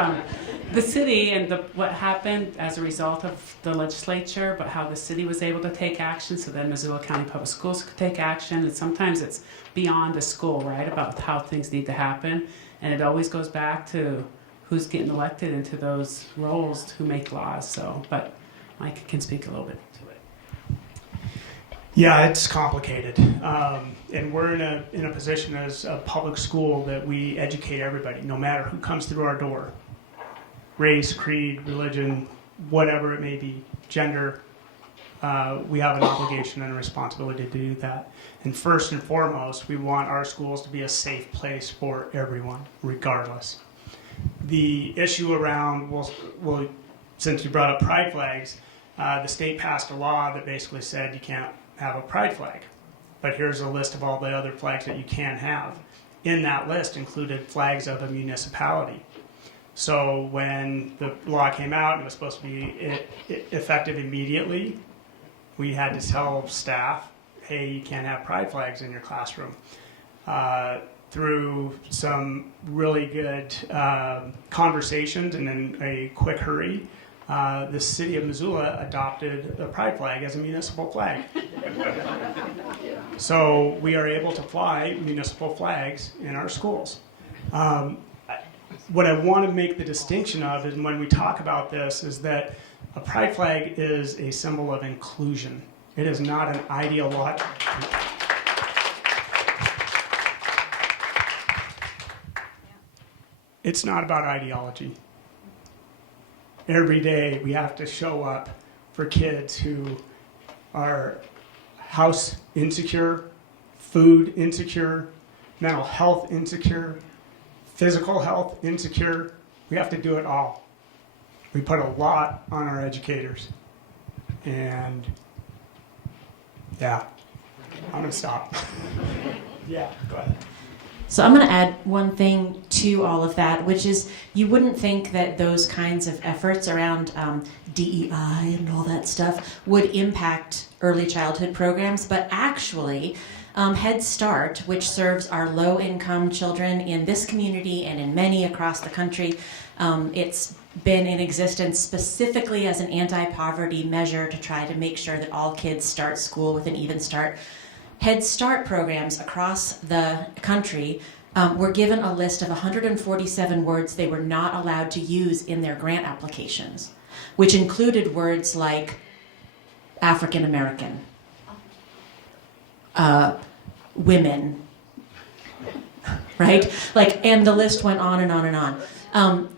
the city and what happened as a result of the legislature, but how the city was able to take action, so then Missoula County Public Schools could take action. And sometimes it's beyond a school, right, about how things need to happen. And it always goes back to who's getting elected into those roles who make laws. So, but Micah can speak a little bit to it. Yeah, it's complicated, and we're in a position as a public school that we educate everybody, no matter who comes through our door, race, creed, religion, whatever it may be, gender. We have an obligation and a responsibility to do that. And first and foremost, we want our schools to be a safe place for everyone, regardless. The issue around, well, since you brought up pride flags, the state passed a law that basically said you can't have a pride flag. But here's a list of all the other flags that you can have. In that list included flags of a municipality. So when the law came out and it was supposed to be effective immediately, we had to tell staff, hey, you can't have pride flags in your classroom. Through some really good conversations and in a quick hurry, the city of Missoula adopted the pride flag as a municipal flag. So we are able to fly municipal flags in our schools. What I want to make the distinction of is when we talk about this is that a pride flag is a symbol of inclusion. It is not an ideology. It's not about ideology. Every day we have to show up for kids who are house insecure, food insecure, mental health insecure, physical health insecure. We have to do it all. We put a lot on our educators. And yeah, I'm going to stop. Yeah, go ahead. So I'm going to add one thing to all of that, which is you wouldn't think that those kinds of efforts around DEI and all that stuff would impact early childhood programs, but actually Head Start, which serves our low-income children in this community and in many across the country, it's been in existence specifically as an anti-poverty measure to try to make sure that all kids start school with an even start. Head Start programs across the country were given a list of 147 words they were not allowed to use in their grant applications, which included words like African American, women, right? And the list went on and on and on.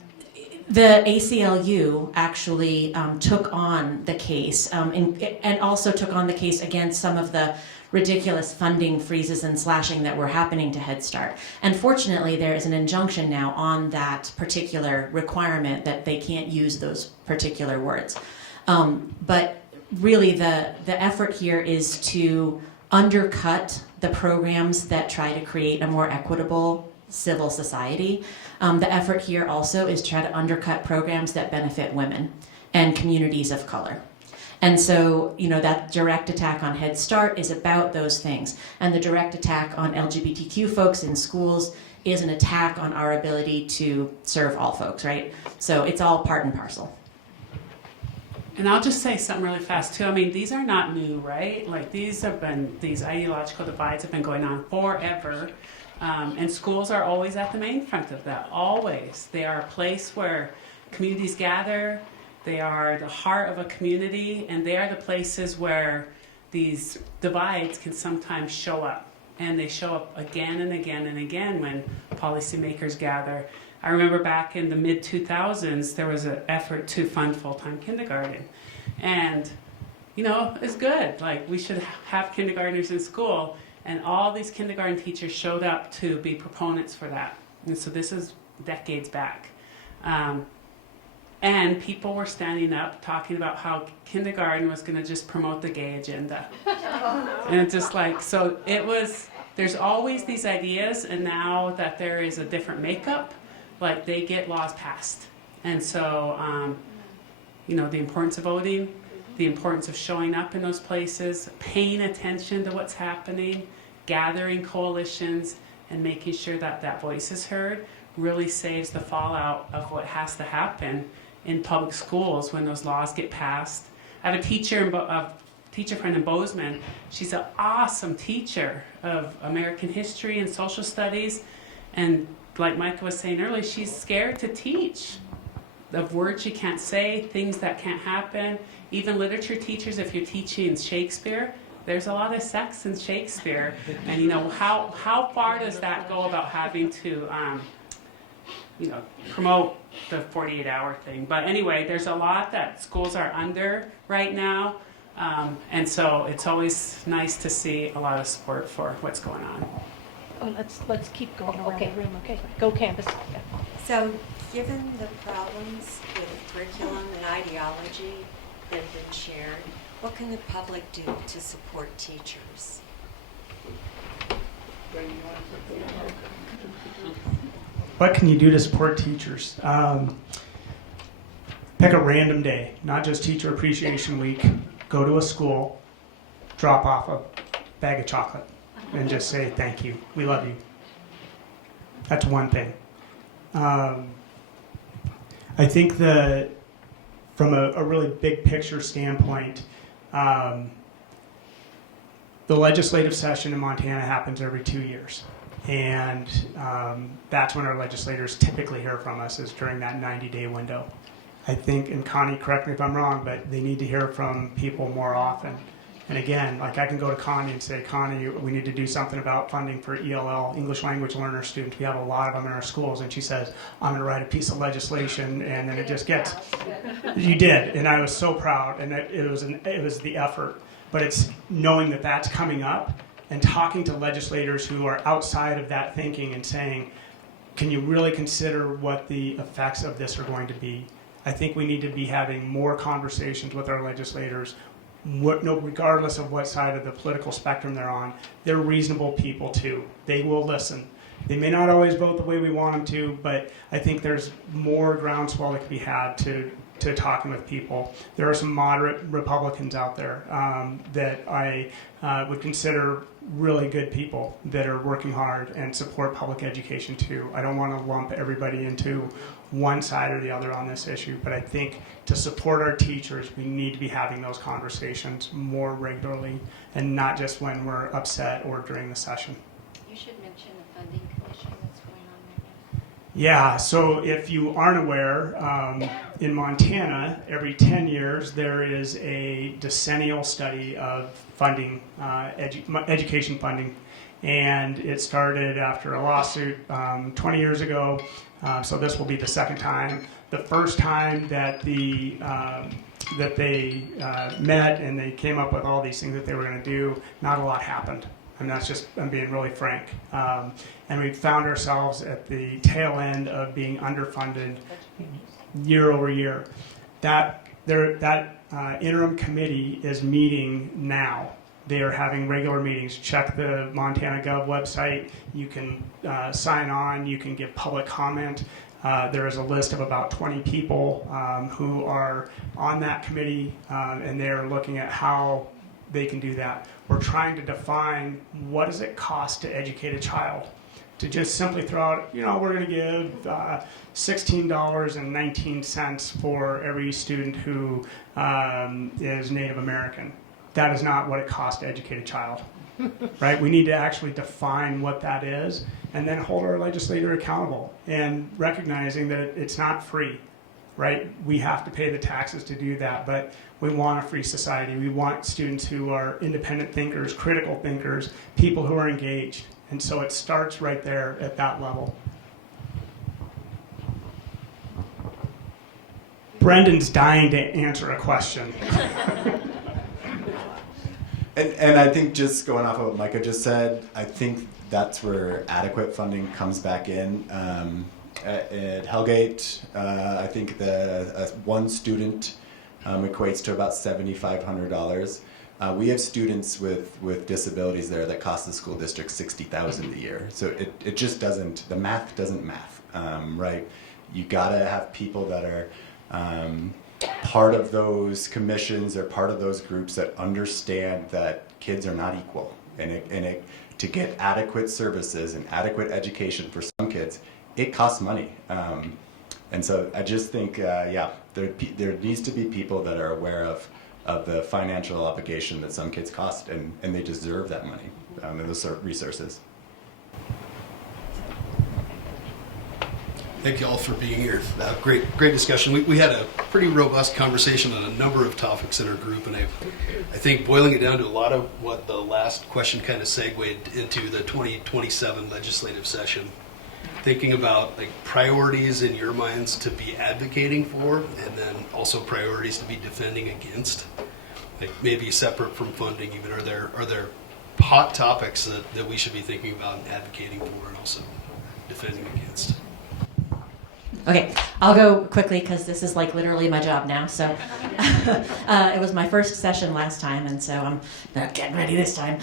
The ACLU actually took on the case and also took on the case against some of the ridiculous funding freezes and slashing that were happening to Head Start. And fortunately, there is an injunction now on that particular requirement that they can't use those particular words. But really, the effort here is to undercut the programs that try to create a more equitable civil society. The effort here also is to try to undercut programs that benefit women and communities of color. And so, that direct attack on Head Start is about those things. And the direct attack on LGBTQ folks in schools is an attack on our ability to serve all folks, right? So it's all part and parcel. And I'll just say something really fast too. I mean, these are not new, right? These ideological divides have been going on forever. And schools are always at the main front of that, always. They are a place where communities gather. They are the heart of a community, and they are the places where these divides can sometimes show up. And they show up again and again and again when policymakers gather. I remember back in the mid-2000s, there was an effort to fund full-time kindergarten. And, it's good. We should have kindergartners in school. And all these kindergarten teachers showed up to be proponents for that. And so this is decades back. And people were standing up talking about how kindergarten was going to just promote the gay agenda. And it's just so it was, there's always these ideas, and now that there is a different makeup, like they get laws passed. And so, you know, the importance of voting, the importance of showing up in those places, paying attention to what's happening, gathering coalitions, and making sure that that voice is heard really saves the fallout of what has to happen in public schools when those laws get passed. I have a teacher friend in Bozeman. She's an awesome teacher of American history and social studies. And like Micah was saying earlier, she's scared to teach of words you can't say, things that can't happen. Even literature teachers, if you're teaching Shakespeare, there's a lot of sex in Shakespeare. And you know, how far does that go about having to, you know, promote the 48-hour thing? But anyway, there's a lot that schools are under right now. And so it's always nice to see a lot of support for what's going on. Oh, let's keep going around the room. Okay, go campus. So, given the problems with curriculum and ideology that have been shared, what can the public do to support teachers? What can you do to support teachers? Pick a random day, not just Teacher Appreciation Week. Go to a school, drop off a bag of chocolate, and just say thank you. We love you. That's one thing. I think that from a really big picture standpoint, the legislative session in Montana happens every 2 years. And that's when our legislators typically hear from us, is during that 90-day window. I think, and Connie, correct me if I'm wrong, but they need to hear from people more often. And again, like I can go to Connie and say, Connie, we need to do something about funding for ELL, English Language Learner students. We have a lot of them in our schools. And she says, I'm going to write a piece of legislation, and then it just gets. You did, and I was so proud, and it was the effort. But it's knowing that that's coming up and talking to legislators who are outside of that thinking and saying, can you really consider what the effects of this are going to be? I think we need to be having more conversations with our legislators, regardless of what side of the political spectrum they're on. They're reasonable people too. They will listen. They may not always vote the way we want them to, but I think there's more groundswell that can be had to talking with people. There are some moderate Republicans out there that I would consider really good people that are working hard and support public education too. I don't want to lump everybody into one side or the other on this issue, but I think to support our teachers, we need to be having those conversations more regularly and not just when we're upset or during the session. You should mention the funding commission that's going on right now. Yeah, so if you aren't aware, in Montana, every 10 years there is a decennial study of funding, education funding. And it started after a lawsuit 20 years ago, so this will be the second time. The first time that they met and they came up with all these things that they were going to do, not a lot happened. And that's just, I'm being really frank. And we found ourselves at the tail end of being underfunded year over year. That interim committee is meeting now. They are having regular meetings. Check the Montana Gov website. You can sign on. You can give public comment. There is a list of about 20 people who are on that committee, and they're looking at how they can do that. We're trying to define what does it cost to educate a child. To just simply throw out, we're going to give $16.19 for every student who is Native American. That is not what it costs to educate a child, right? We need to actually define what that is and then hold our legislator accountable and recognizing that it's not free, right? We have to pay the taxes to do that, but we want a free society. We want students who are independent thinkers, critical thinkers, people who are engaged. And so it starts right there at that level. Brendan's dying to answer a question. And I think just going off of what Micah just said, I think that's where adequate funding comes back in. At Hellgate, I think one student equates to about $7,500. We have students with disabilities there that cost the school district $60,000 a year. So it just doesn't, the math doesn't math. right? You gotta have people that are part of those commissions or part of those groups that understand that kids are not equal, and to get adequate services and adequate education for some kids, it costs money. And so I just think, there needs to be people that are aware of the financial obligation that some kids cost, and they deserve that money and those sort of resources. Thank you all for being here. Great discussion. We had a pretty robust conversation on a number of topics in our group, and I think boiling it down to a lot of what the last question kind of segued into the 2027 legislative session, thinking about like priorities in your minds to be advocating for, and then also priorities to be defending against, like maybe separate from funding even. Are there hot topics that we should be thinking about and advocating for and also defending against? Okay, I'll go quickly because this is like literally my job now. So it was my first session last time, and so I'm not getting ready this time.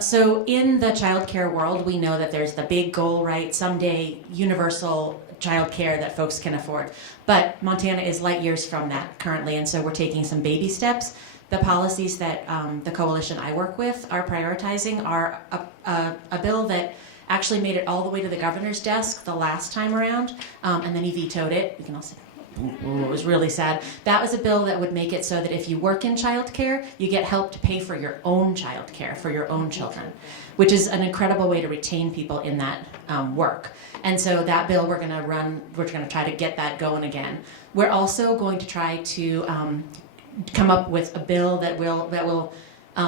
So in the childcare world, we know that there's the big goal, right? Someday universal childcare that folks can afford. But Montana is light years from that currently, and so we're taking some baby steps. The policies that the coalition I work with are prioritizing are a bill that actually made it all the way to the governor's desk the last time around, and then he vetoed it. We can all say, ooh, it was really sad. That was a bill that would make it so that if you work in childcare, you get help to pay for your own childcare for your own children, which is an incredible way to retain people in that work. And so that bill we're going to try to get that going again. We're also going to try to come up with a bill that will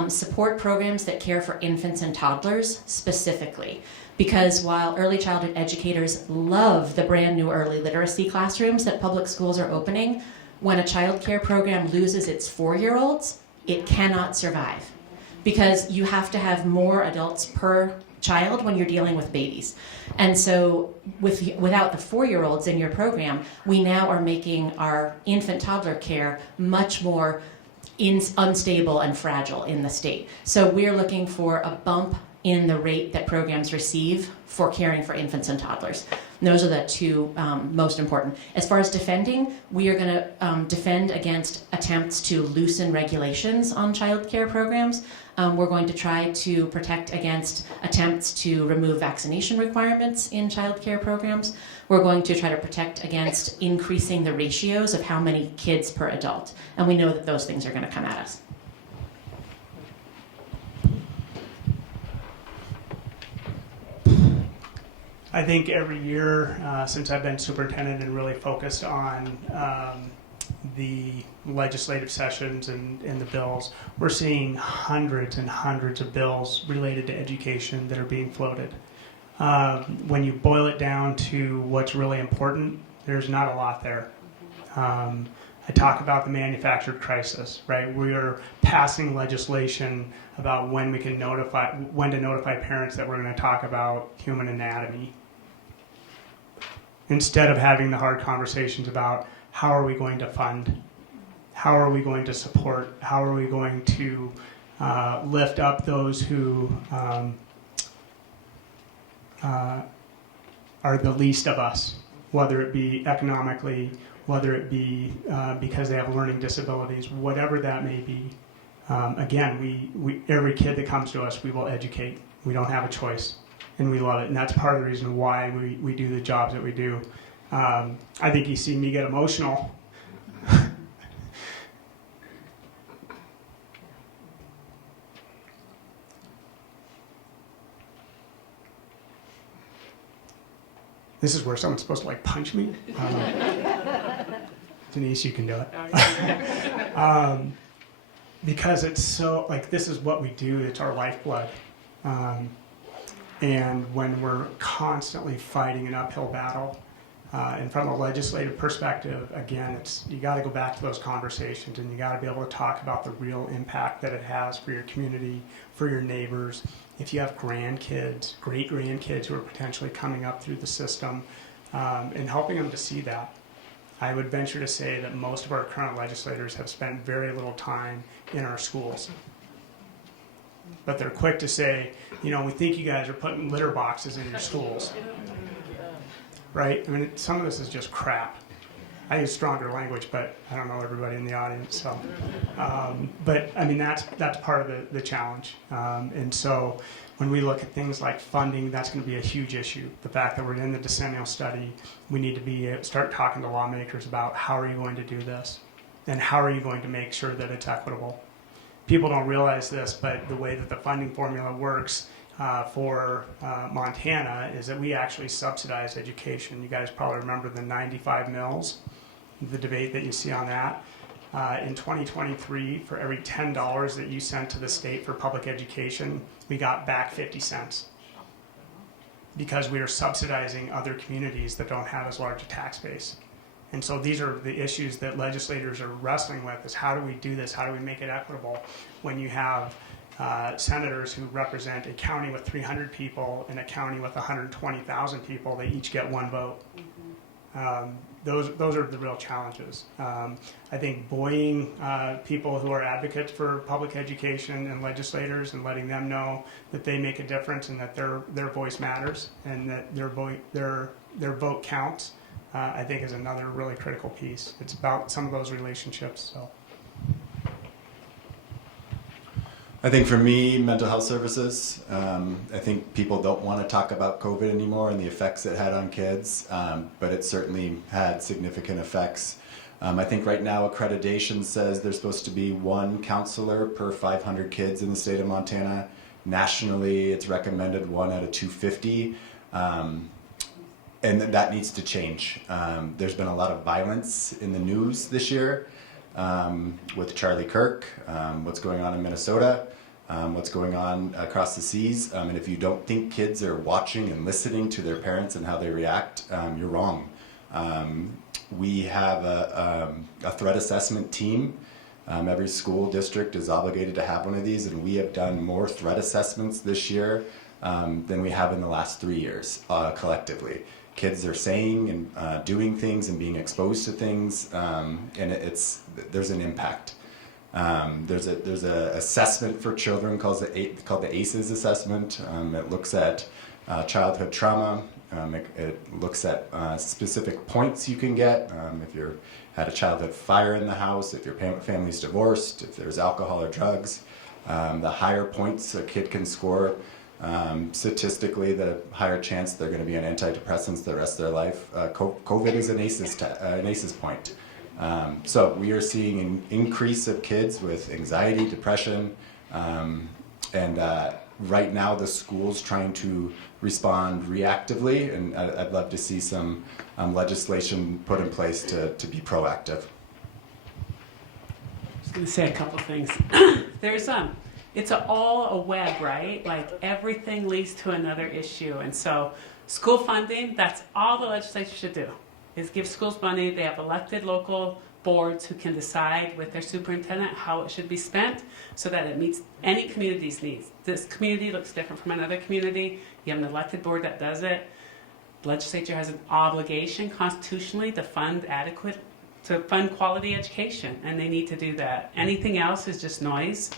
support programs that care for infants and toddlers specifically. Because while early childhood educators love the brand new early literacy classrooms that public schools are opening, when a child care program loses its 4-year-olds, it cannot survive. Because you have to have more adults per child when you're dealing with babies. And so without the 4-year-olds in your program, we now are making our infant toddler care much more unstable and fragile in the state. So we're looking for a bump in the rate that programs receive for caring for infants and toddlers. And those are the two most important. As far as defending, we are going to defend against attempts to loosen regulations on child care programs. We're going to try to protect against attempts to remove vaccination requirements in child care programs. We're going to try to protect against increasing the ratios of how many kids per adult. And we know that those things are going to come at us. I think every year since I've been superintendent and really focused on the legislative sessions and the bills, we're seeing hundreds and hundreds of bills related to education that are being floated. When you boil it down to what's really important, there's not a lot there. I talk about the manufactured crisis, right? We are passing legislation about when to notify parents that we're going to talk about human anatomy, instead of having the hard conversations about how are we going to fund, how are we going to support, how are we going to lift up those who are the least of us, whether it be economically, whether it be because they have learning disabilities, whatever that may be. Again, we every kid that comes to us, we will educate. We don't have a choice, and we love it. And that's part of the reason why we do the jobs that we do. I think you see me get emotional. This is where someone's supposed to like punch me. Denise, you can do it. Because it's so, like, this is what we do, it's our lifeblood. And when we're constantly fighting an uphill battle, and from a legislative perspective, again, you got to go back to those conversations, and you got to be able to talk about the real impact that it has for your community, for your neighbors. If you have grandkids, great grandkids who are potentially coming up through the system, and helping them to see that. I would venture to say that most of our current legislators have spent very little time in our schools. But they're quick to say, we think you guys are putting litter boxes in your schools. right? I mean, some of this is just crap. I use stronger language, but I don't know everybody in the audience. So, but I mean, that's part of the challenge. And so when we look at things like funding, that's going to be a huge issue. The fact that we're in the decennial study, we need to start talking to lawmakers about how are you going to do this? And how are you going to make sure that it's equitable? People don't realize this, but the way that the funding formula works for Montana is that we actually subsidize education. You guys probably remember the 95 mills, the debate that you see on that. In 2023, for every $10 that you sent to the state for public education, we got back 50 cents because we are subsidizing other communities that don't have as large a tax base. And so these are the issues that legislators are wrestling with, is how do we do this? How do we make it equitable when you have senators who represent a county with 300 people and a county with 120,000 people? They each get one vote. Those are the real challenges. I think buoying people who are advocates for public education and legislators and letting them know that they make a difference and that their voice matters and that their vote counts, I think is another really critical piece. It's about some of those relationships. So. I think for me, mental health services, I think people don't want to talk about COVID anymore and the effects it had on kids, but it certainly had significant effects. I think right now accreditation says there's supposed to be one counselor per 500 kids in the state of Montana. Nationally, it's recommended 1 out of 250, and that needs to change. There's been a lot of violence in the news this year. With Charlie Kirk, what's going on in Minnesota, what's going on across the seas. And if you don't think kids are watching and listening to their parents and how they react, you're wrong. We have a threat assessment team. Every school district is obligated to have one of these, and we have done more threat assessments this year than we have in the last 3 years collectively. Kids are saying and doing things and being exposed to things, and there's an impact. There's a assessment for children called the ACEs assessment. It looks at childhood trauma. It looks at specific points you can get if you had a childhood fire in the house, if your family's divorced, if there's alcohol or drugs. The higher points a kid can score, statistically, the higher chance they're going to be on antidepressants the rest of their life. COVID is an ACEs point. So we are seeing an increase of kids with anxiety, depression, and right now the school's trying to respond reactively, and I'd love to see some legislation put in place to be proactive. I was going to say a couple things. There's it's all a web, right? Like everything leads to another issue. And so school funding, that's all the legislature should do, is give schools money. They have elected local boards who can decide with their superintendent how it should be spent so that it meets any community's needs. This community looks different from another community. You have an elected board that does it. The legislature has an obligation constitutionally to fund quality education, and they need to do that. Anything else is just noise.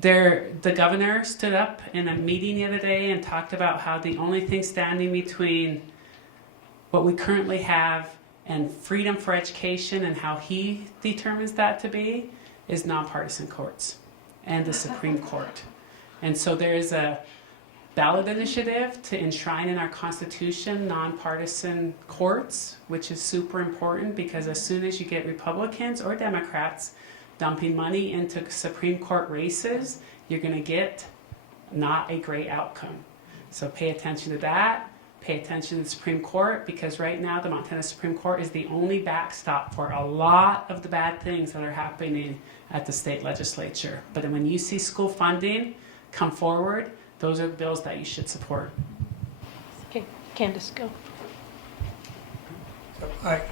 The governor stood up in a meeting the other day and talked about how the only thing standing between what we currently have and freedom for education and how he determines that to be is nonpartisan courts and the Supreme Court. And so there is a ballot initiative to enshrine in our Constitution nonpartisan courts, which is super important because as soon as you get Republicans or Democrats dumping money into Supreme Court races, you're going to get not a great outcome. So pay attention to that. Pay attention to the Supreme Court, because right now the Montana Supreme Court is the only backstop for a lot of the bad things that are happening at the state legislature. But when you see school funding come forward, those are the bills that you should support. Okay, Candace, go. I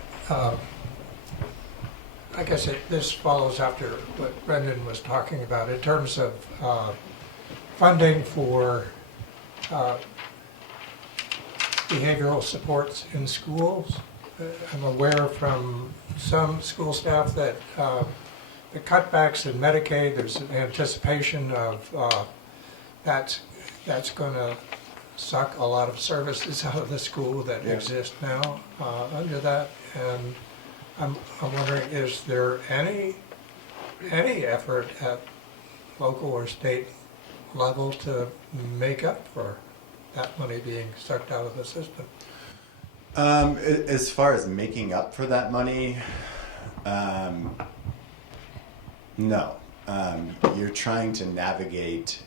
guess this follows after what Brendan was talking about in terms of funding for behavioral supports in schools. I'm aware from some school staff that the cutbacks in Medicaid, there's an anticipation of that's going to suck a lot of services out of the school that exist now under that. And I'm wondering, is there any effort at local or state level to make up for that money being sucked out of the system? As far as making up for that money, no. You're trying to navigate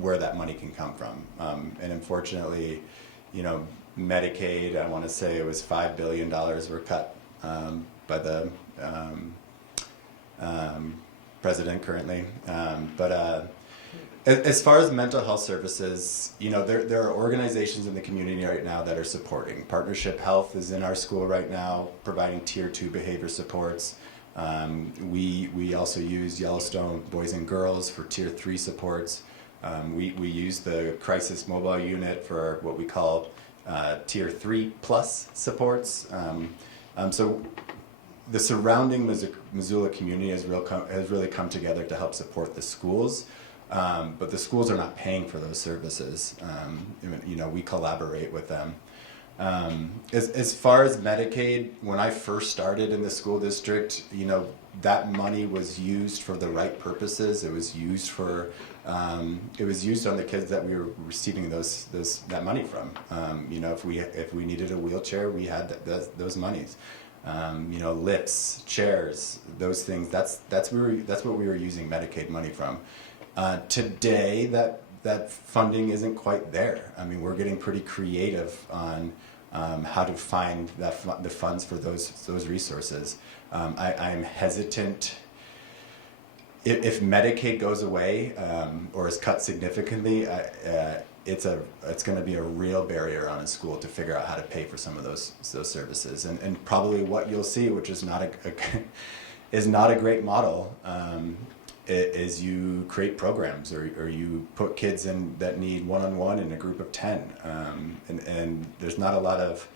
where that money can come from. And unfortunately, Medicaid, I want to say it was $5 billion were cut by the president currently. But as far as mental health services, there are organizations in the community right now that are supporting. Partnership Health is in our school right now, providing Tier 2 behavior supports. We also use Yellowstone Boys and Girls for Tier 3 supports. We use the Crisis Mobile Unit for what we call Tier 3 plus supports. So the surrounding Missoula community has really come together to help support the schools. But the schools are not paying for those services. We collaborate with them. As far as Medicaid, when I first started in the school district, that money was used for the right purposes. It was used for, it was used on the kids that we were receiving that money from. If we needed a wheelchair, we had those monies. Lifts, chairs, those things. That's what we were using Medicaid money from. Today, that funding isn't quite there. I mean, we're getting pretty creative on how to find the funds for those resources. I'm hesitant. If Medicaid goes away or is cut significantly, it's going to be a real barrier on a school to figure out how to pay for some of those services. And probably what you'll see, which is not a great model. Is you create programs or you put kids in that need one-on-one in a group of 10. And there's not a lot of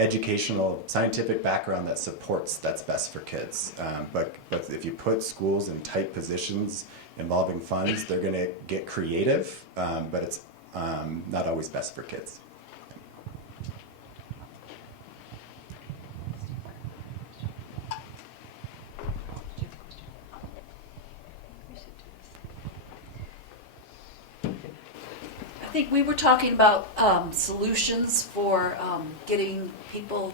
educational, scientific background that supports that's best for kids. But if you put schools in tight positions involving funds, they're going to get creative, but it's not always best for kids. I think we were talking about solutions for getting people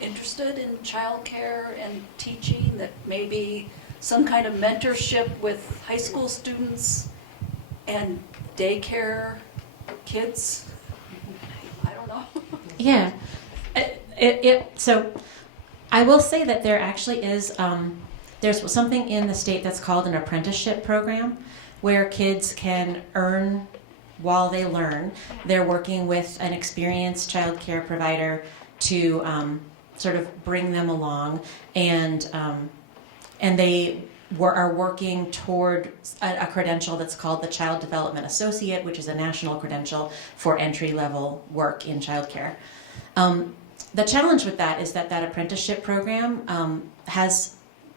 interested in childcare and teaching, that maybe some kind of mentorship with high school students and daycare kids. I don't know. Yeah. So I will say that there actually is, there's something in the state that's called an apprenticeship program where kids can earn while they learn. They're working with an experienced child care provider to sort of bring them along, and they are working toward a credential that's called the Child Development Associate, which is a national credential for entry-level work in child care. The challenge with that is that apprenticeship program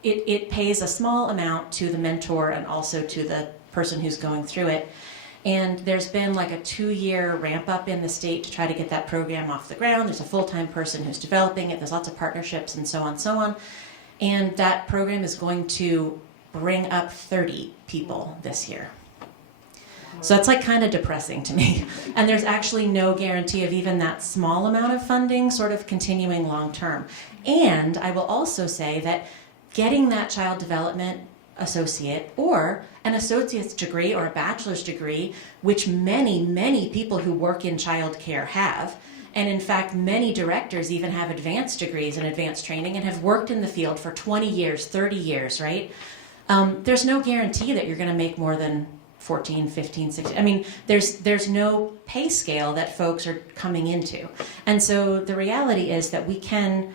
it pays a small amount to the mentor and also to the person who's going through it. And there's been like a 2-year ramp up in the state to try to get that program off the ground. There's a full-time person who's developing it. There's lots of partnerships and so on. And that program is going to bring up 30 people this year. So that's like kind of depressing to me. And there's actually no guarantee of even that small amount of funding sort of continuing long term. And I will also say that getting that child development associate or an associate's degree or a bachelor's degree, which many people who work in childcare have, and in fact many directors even have advanced degrees and advanced training and have worked in the field for 20 years, 30 years, right? There's no guarantee that you're going to make more than 14, 15, 16. I mean, there's no pay scale that folks are coming into. And so the reality is that we can,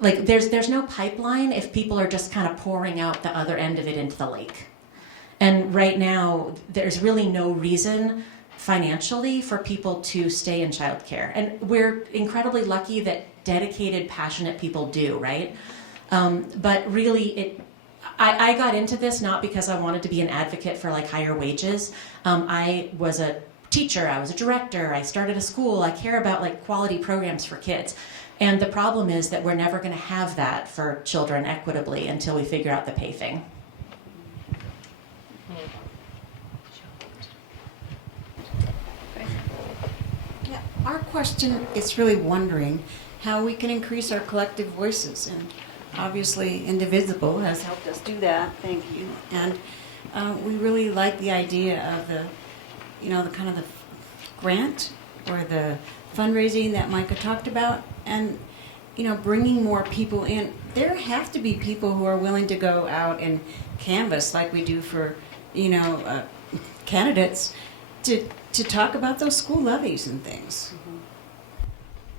like, there's no pipeline if people are just kind of pouring out the other end of it into the lake. And right now, there's really no reason financially for people to stay in childcare. And we're incredibly lucky that dedicated, passionate people do, right? But really, I got into this not because I wanted to be an advocate for like higher wages. I was a teacher, I was a director, I started a school, I care about like quality programs for kids. And the problem is that we're never going to have that for children equitably until we figure out the pay thing. Yeah, our question is really wondering how we can increase our collective voices, and obviously Indivisible has helped us do that. Thank you. And we really like the idea of the, the kind of the grant or the fundraising that Micah talked about, and bringing more people in. There have to be people who are willing to go out and canvass like we do for candidates to talk about those school levies and things.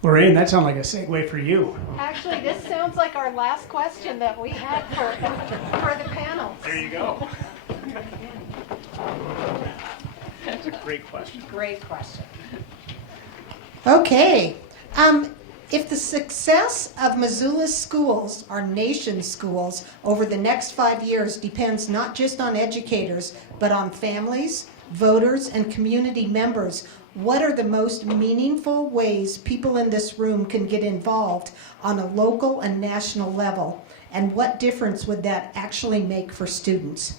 Lorraine, that sounds like a segue for you. Actually, this sounds like our last question that we had for the panel. There you go. That's a great question. Great question. Okay. If the success of Missoula's schools, our nation's schools, over the next 5 years depends not just on educators, but on families, voters, and community members, what are the most meaningful ways people in this room can get involved on a local and national level? And what difference would that actually make for students?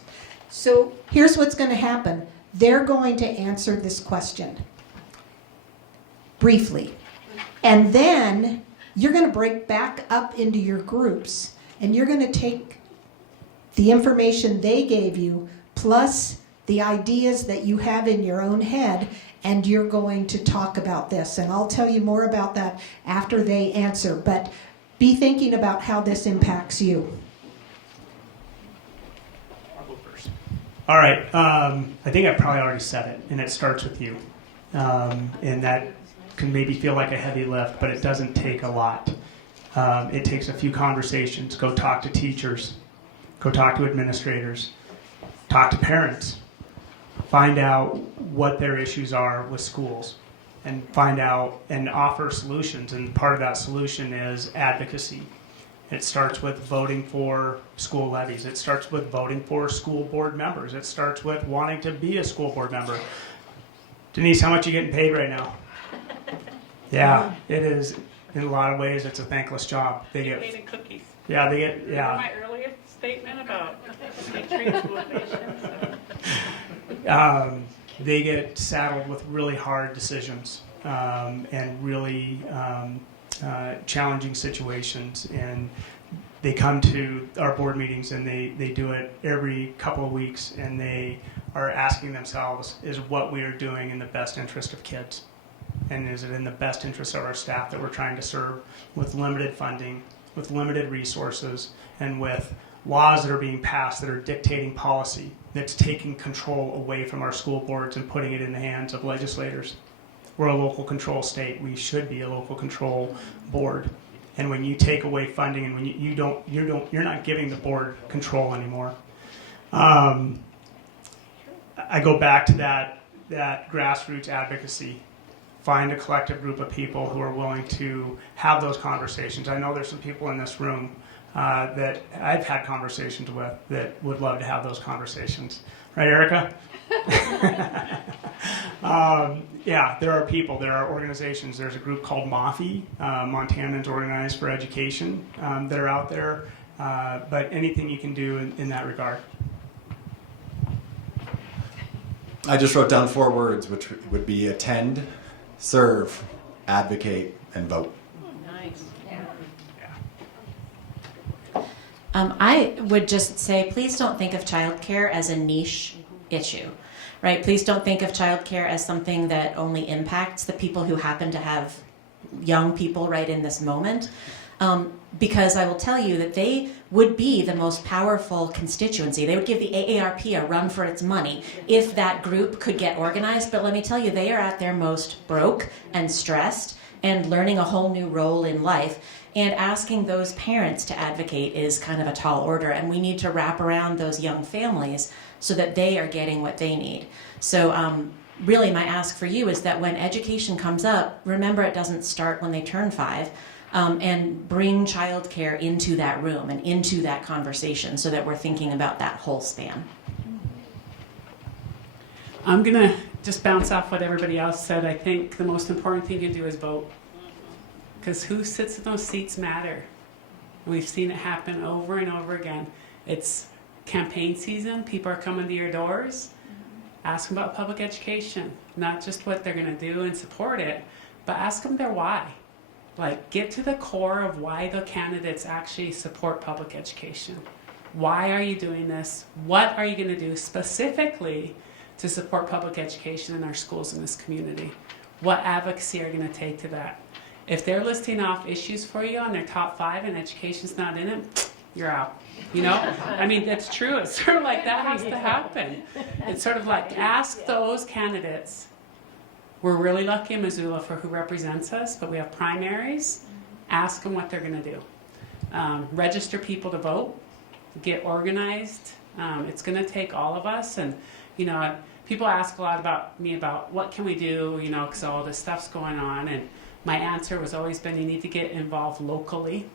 So here's what's going to happen. They're going to answer this question briefly. And then you're going to break back up into your groups, and you're going to take the information they gave you plus the ideas that you have in your own head, and you're going to talk about this. And I'll tell you more about that after they answer, but be thinking about how this impacts you. I'll go first. All right. I think I probably already said it, and it starts with you. And that can maybe feel like a heavy lift, but it doesn't take a lot. It takes a few conversations. Go talk to teachers. Go talk to administrators. Talk to parents. Find out what their issues are with schools, and find out and offer solutions. And part of that solution is advocacy. It starts with voting for school levies. It starts with voting for school board members. It starts with wanting to be a school board member. Denise, how much are you getting paid right now? Yeah, it is. In a lot of ways, it's a thankless job. They get paid in cookies. Yeah, they get. Yeah. Remember my earlier statement about teaching motivation? They get saddled with really hard decisions and really challenging situations, and they come to our board meetings, and they do it every couple of weeks, and they are asking themselves, is what we are doing in the best interest of kids? And is it in the best interest of our staff that we're trying to serve with limited funding, with limited resources, and with laws that are being passed that are dictating policy, that's taking control away from our school boards and putting it in the hands of legislators? We're a local control state. We should be a local control board. And when you take away funding, and when you're not giving the board control anymore. I go back to that grassroots advocacy. Find a collective group of people who are willing to have those conversations. I know there's some people in this room that I've had conversations with that would love to have those conversations. Right, Erica? Yeah, there are people, there are organizations. There's a group called MOFI, Montanans Organized for Education, that are out there. But anything you can do in that regard. I just wrote down 4 words, which would be attend, serve, advocate, and vote. Nice. I would just say, please don't think of childcare as a niche issue, right? Please don't think of childcare as something that only impacts the people who happen to have young people right in this moment. Because I will tell you that they would be the most powerful constituency. They would give the AARP a run for its money if that group could get organized. But let me tell you, they are at their most broke and stressed and learning a whole new role in life. And asking those parents to advocate is kind of a tall order. And we need to wrap around those young families so that they are getting what they need. So really my ask for you is that when education comes up, remember it doesn't start when they turn 5. And bring childcare into that room and into that conversation so that we're thinking about that whole span. I'm going to just bounce off what everybody else said. I think the most important thing you can do is vote. Because who sits in those seats matter. We've seen it happen over and over again. It's campaign season. People are coming to your doors. Ask them about public education. Not just what they're going to do and support it, but ask them their why. Like, get to the core of why the candidates actually support public education. Why are you doing this? What are you going to do specifically to support public education in our schools in this community? What advocacy are you going to take to that? If they're listing off issues for you on their top 5 and education's not in it, you're out. You know? I mean, that's true. It's sort of like that has to happen. It's sort of like ask those candidates. We're really lucky in Missoula for who represents us, but we have primaries. Ask them what they're going to do. Register people to vote. Get organized. It's going to take all of us. And, you know, people ask a lot about me about what can we do, you know, because all this stuff's going on. And my answer has always been you need to get involved locally.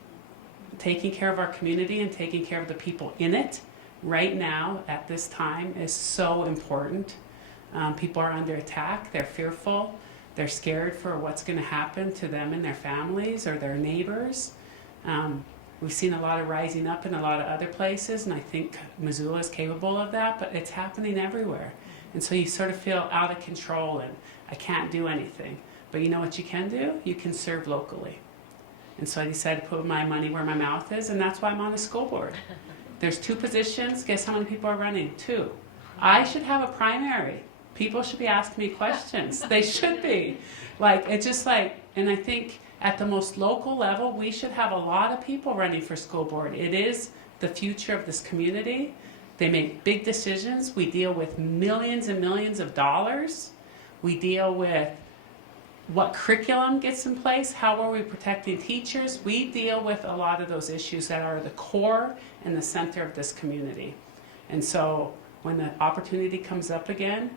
Taking care of our community and taking care of the people in it right now at this time is so important. People are under attack. They're fearful. They're scared for what's going to happen to them and their families or their neighbors. We've seen a lot of rising up in a lot of other places, and I think Missoula is capable of that, but it's happening everywhere. And so you sort of feel out of control and I can't do anything. But you know what you can do? You can serve locally. And so I decided to put my money where my mouth is, and that's why I'm on the school board. There's 2 positions. Guess how many people are running? 2. I should have a primary. People should be asking me questions. They should be. Like, it's just like, and I think at the most local level, we should have a lot of people running for school board. It is the future of this community. They make big decisions. We deal with millions and millions of dollars. We deal with what curriculum gets in place, how are we protecting teachers. We deal with a lot of those issues that are the core and the center of this community. And so when the opportunity comes up again,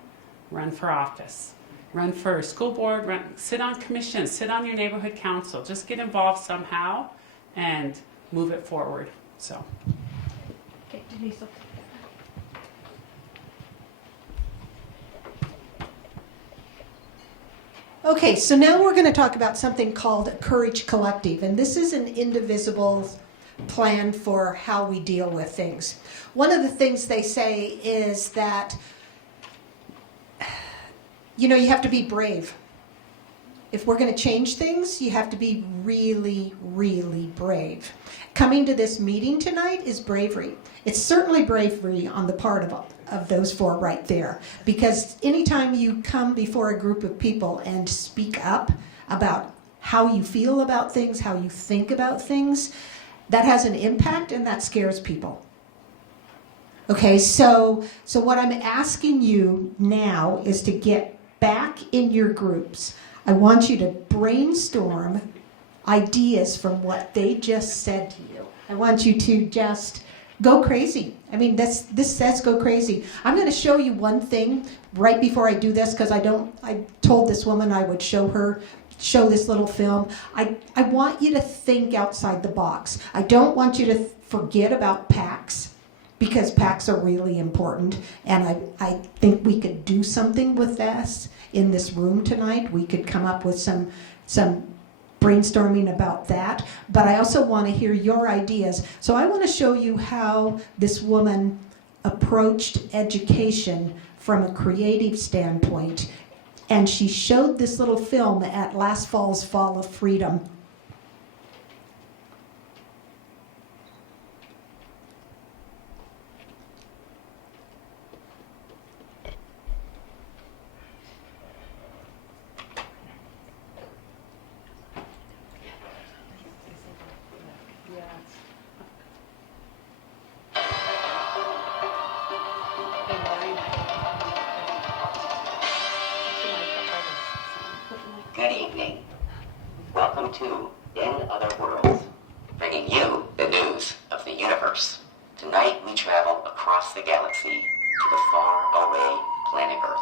run for office. Run for school board, sit on commissions, sit on your neighborhood council. Just get involved somehow and move it forward. So. Okay, Denise. Okay, so now we're going to talk about something called Courage Collective, and this is an Indivisible plan for how we deal with things. One of the things they say is that, you know, you have to be brave. If we're going to change things, you have to be really, really brave. Coming to this meeting tonight is bravery. It's certainly bravery on the part of those 4 right there. Because anytime you come before a group of people and speak up about how you feel about things, how you think about things, that has an impact and that scares people. Okay, so what I'm asking you now is to get back in your groups. I want you to brainstorm ideas from what they just said to you. I want you to just go crazy. I mean, this says go crazy. I'm going to show you one thing right before I do this because I told this woman I would show this little film. I want you to think outside the box. I don't want you to forget about PACs because PACs are really important. And I think we could do something with this in this room tonight. We could come up with some brainstorming about that, but I also want to hear your ideas. So I want to show you how this woman approached education from a creative standpoint, and she showed this little film at last fall's Fall of Freedom. Good evening. Welcome to In Other Worlds, bringing you the news of the universe. Tonight we travel across the galaxy to the far-away planet Earth.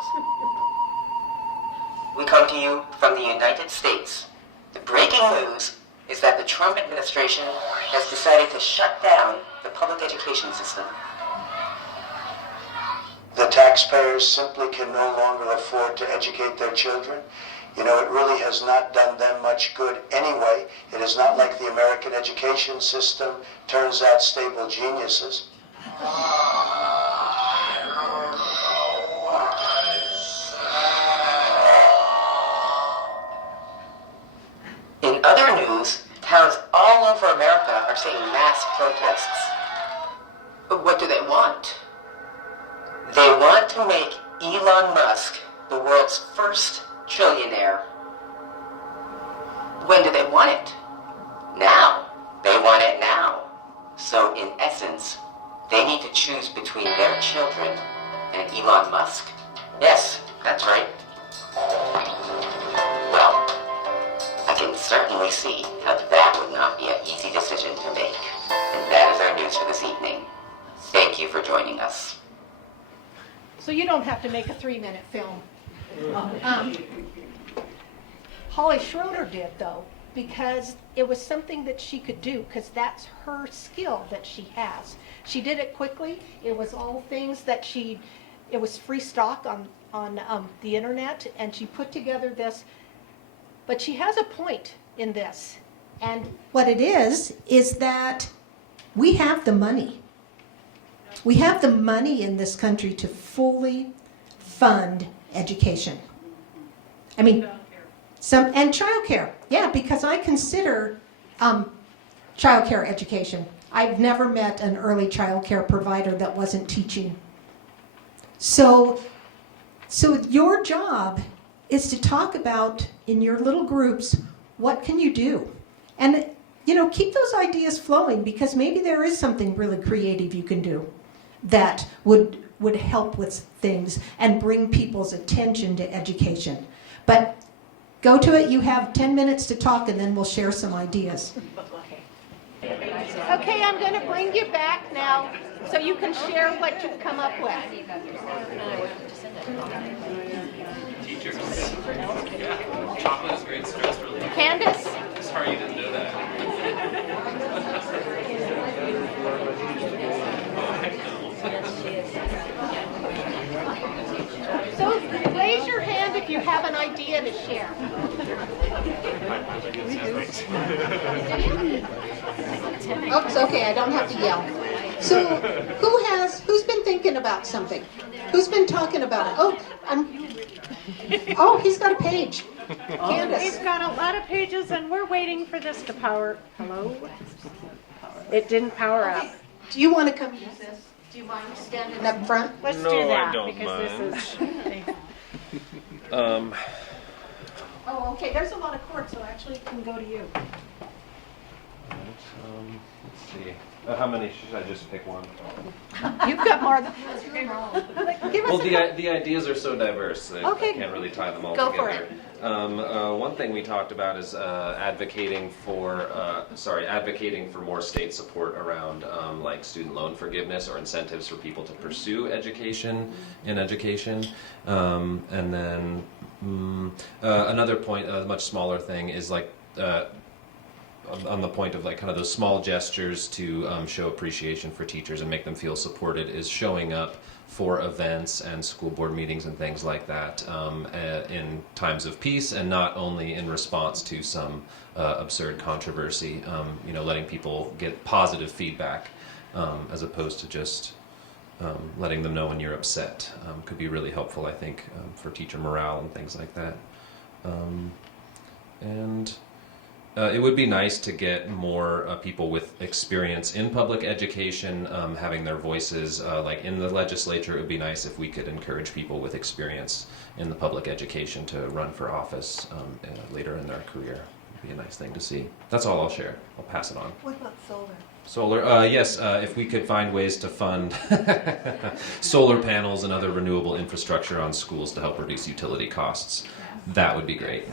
We come to you from the United States. The breaking news is that the Trump administration has decided to shut down the public education system. the taxpayers simply can no longer afford to educate their children. You know, it really has not done them much good anyway. It is not like the American education system turns out stable geniuses. In other news, towns all over America are seeing mass protests. But what do they want? They want to make Elon Musk the world's first trillionaire. When do they want it? Now. They want it now. So in essence, they need to choose between their children and Elon Musk. Yes, that's right. Well, I can certainly see how that would not be an easy decision to make. And that is our news for this evening. Thank you for joining us. So you don't have to make a 3-minute film. Holly Schroeder did, though, because it was something that she could do, because that's her skill that she has. She did it quickly. It was all things that it was free stock on the internet, and she put together this. But she has a point in this. And what it is that we have the money. We have the money in this country to fully fund education. I mean, and childcare. Yeah, because I consider childcare education. I've never met an early childcare provider that wasn't teaching. So your job is to talk about in your little groups, what can you do? And keep those ideas flowing, because maybe there is something really creative you can do that would help with things and bring people's attention to education. But go to it. You have 10 minutes to talk, and then we'll share some ideas. Okay, I'm going to bring you back now so you can share what you've come up with. Teachers. Yeah. Chocolate is great stress relief. Candace? Sorry you didn't know that. So raise your hand if you have an idea to share. Oops, okay, I don't have to yell. So who's been thinking about something? Who's been talking about it? Oh, he's got a page. Candace. He's got a lot of pages, and we're waiting for this to power. Hello? It didn't power up. Do you want to come use this? Do you mind standing up front? Let's No, do that I don't because mind. this is. Oh, okay. There's a lot of cords, so actually it can go to you. Let's see. How many should I just pick one? You've got more than. Give us Well, the ideas are so diverse that Okay. I can't really tie them all Go for together. One thing we talked about is advocating for more state support around like student loan forgiveness or incentives for people to pursue education in education. And then another point, a much smaller thing, is like on the point of like kind of those small gestures to show appreciation for teachers and make them feel supported, is showing up for events and school board meetings and things like that in times of peace, and not only in response to some absurd controversy. Letting people get positive feedback as opposed to just letting them know when you're upset could be really helpful, I think, for teacher morale and things like that. It would be nice to get more people with experience in public education having their voices, like in the legislature. It would be nice if we could encourage people with experience in the public education to run for office later in their career. It would be a nice thing to see. That's all I'll share. I'll pass it on. What about solar? Solar, yes, if we could find ways to fund solar panels and other renewable infrastructure on schools to help reduce utility costs, that would be great.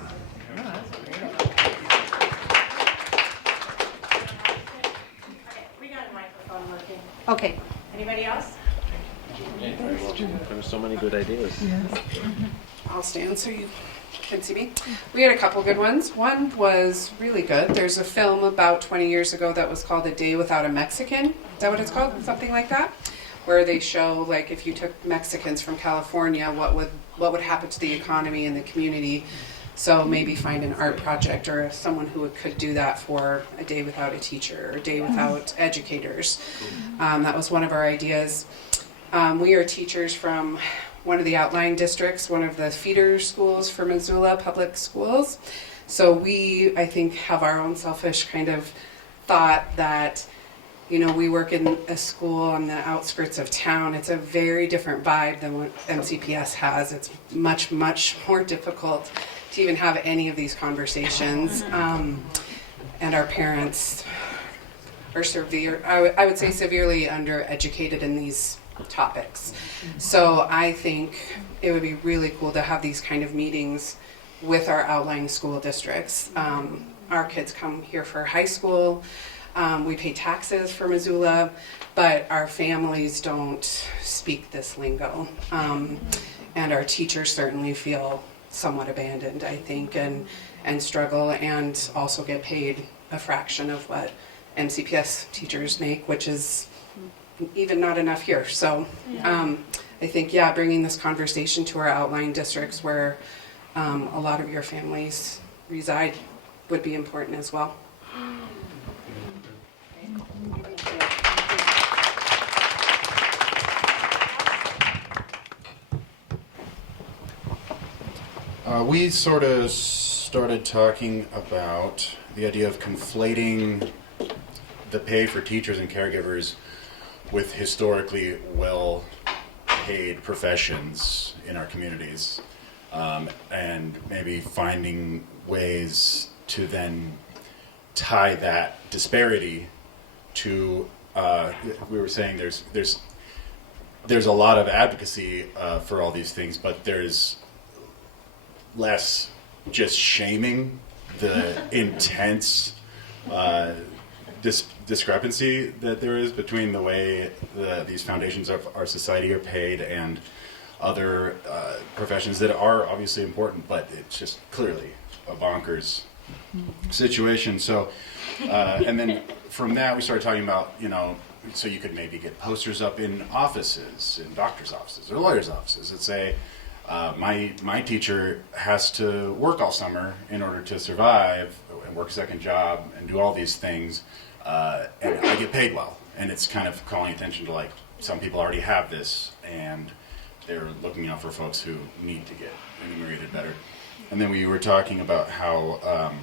Okay. Anybody else? There were so many good ideas. I'll stand so you can see me. We had a couple good ones. One was really good. There's a film about 20 years ago that was called A Day Without a Mexican. Is that what it's called? Something like that. where they show like if you took Mexicans from California, what would happen to the economy and the community. So maybe find an art project or someone who could do that for a day without a teacher or a day without educators. That was one of our ideas. We are teachers from one of the outlying districts, one of the feeder schools for Missoula public schools. So we, I think, have our own selfish kind of thought that, you know, we work in a school on the outskirts of town. It's a very different vibe than what MCPS has. It's much, much more difficult to even have any of these conversations. And our parents are I would say severely undereducated in these topics. So I think it would be really cool to have these kind of meetings with our outlying school districts. Our kids come here for high school. We pay taxes for Missoula, but our families don't speak this lingo. And our teachers certainly feel somewhat abandoned, I think, and struggle, and also get paid a fraction of what MCPS teachers make, which is even not enough here. So I think, yeah, bringing this conversation to our outlying districts where a lot of your families reside would be important as well. We sort of started talking about the idea of conflating the pay for teachers and caregivers with historically well-paid professions in our communities, and maybe finding ways to then tie that disparity to, we were saying there's a lot of advocacy for all these things, but there's less just shaming the intense discrepancy that there is between the way these foundations of our society are paid and other professions that are obviously important, but it's just clearly a bonkers situation. So, and then from that we started talking about, you know, so you could maybe get posters up in offices, in doctors' offices or lawyers' offices that say, my teacher has to work all summer in order to survive and work a second job and do all these things, and I get paid well. And it's kind of calling attention to, like, some people already have this and they're looking out for folks who need to get enumerated better. And then we were talking about how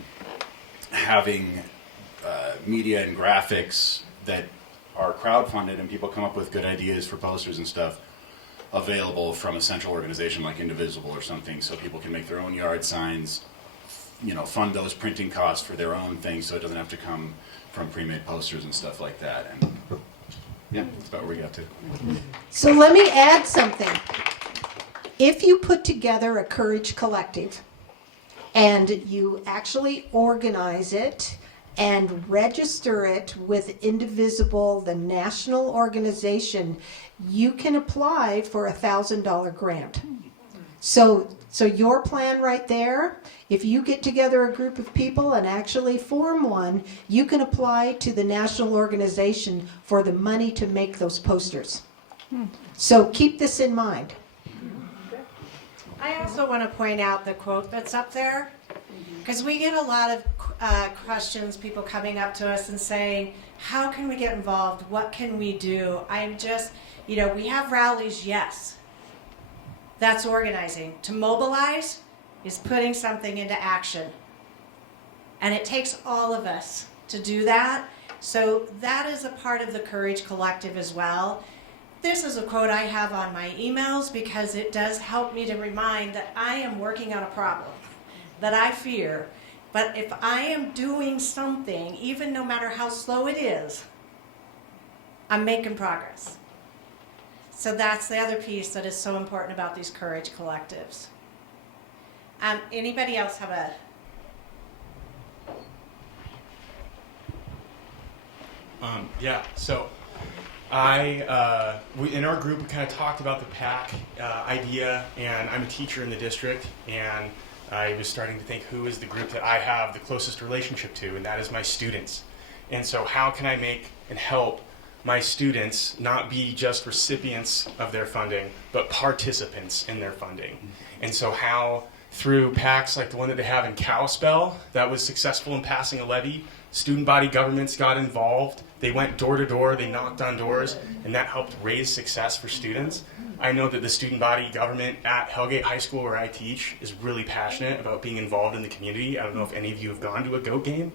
having media and graphics that are crowdfunded and people come up with good ideas for posters and stuff available from a central organization like Indivisible or something, so people can make their own yard signs, you know, fund those printing costs for their own things so it doesn't have to come from pre-made posters and stuff like that. And yeah, that's about where we got to. So let me add something. If you put together a Courage Collective and you actually organize it and register it with Indivisible, the national organization, you can apply for a $1,000 grant. So your plan right there, if you get together a group of people and actually form one, you can apply to the national organization for the money to make those posters. So keep this in mind. I also want to point out the quote that's up there, because we get a lot of questions, people coming up to us and saying, how can we get involved? What can we do? I'm just, you know, we have rallies, yes. That's organizing. To mobilize is putting something into action. And it takes all of us to do that. So that is a part of the Courage Collective as well. This is a quote I have on my emails because it does help me to remind that I am working on a problem that I fear. But if I am doing something, even no matter how slow it is, I'm making progress. So that's the other piece that is so important about these Courage Collectives. Anybody else have a... Yeah, so we, in our group, we kind of talked about the PAC idea, and I'm a teacher in the district, and I was starting to think, who is the group that I have the closest relationship to, and that is my students. And so how can I make and help my students not be just recipients of their funding, but participants in their funding. And so how through PACs like the one that they have in Kalispell that was successful in passing a levy, student body governments got involved, they went door to door, they knocked on doors, and that helped raise success for students. I know that the student body government at Hellgate High School where I teach is really passionate about being involved in the community. I don't know if any of you have gone to a GOAT game.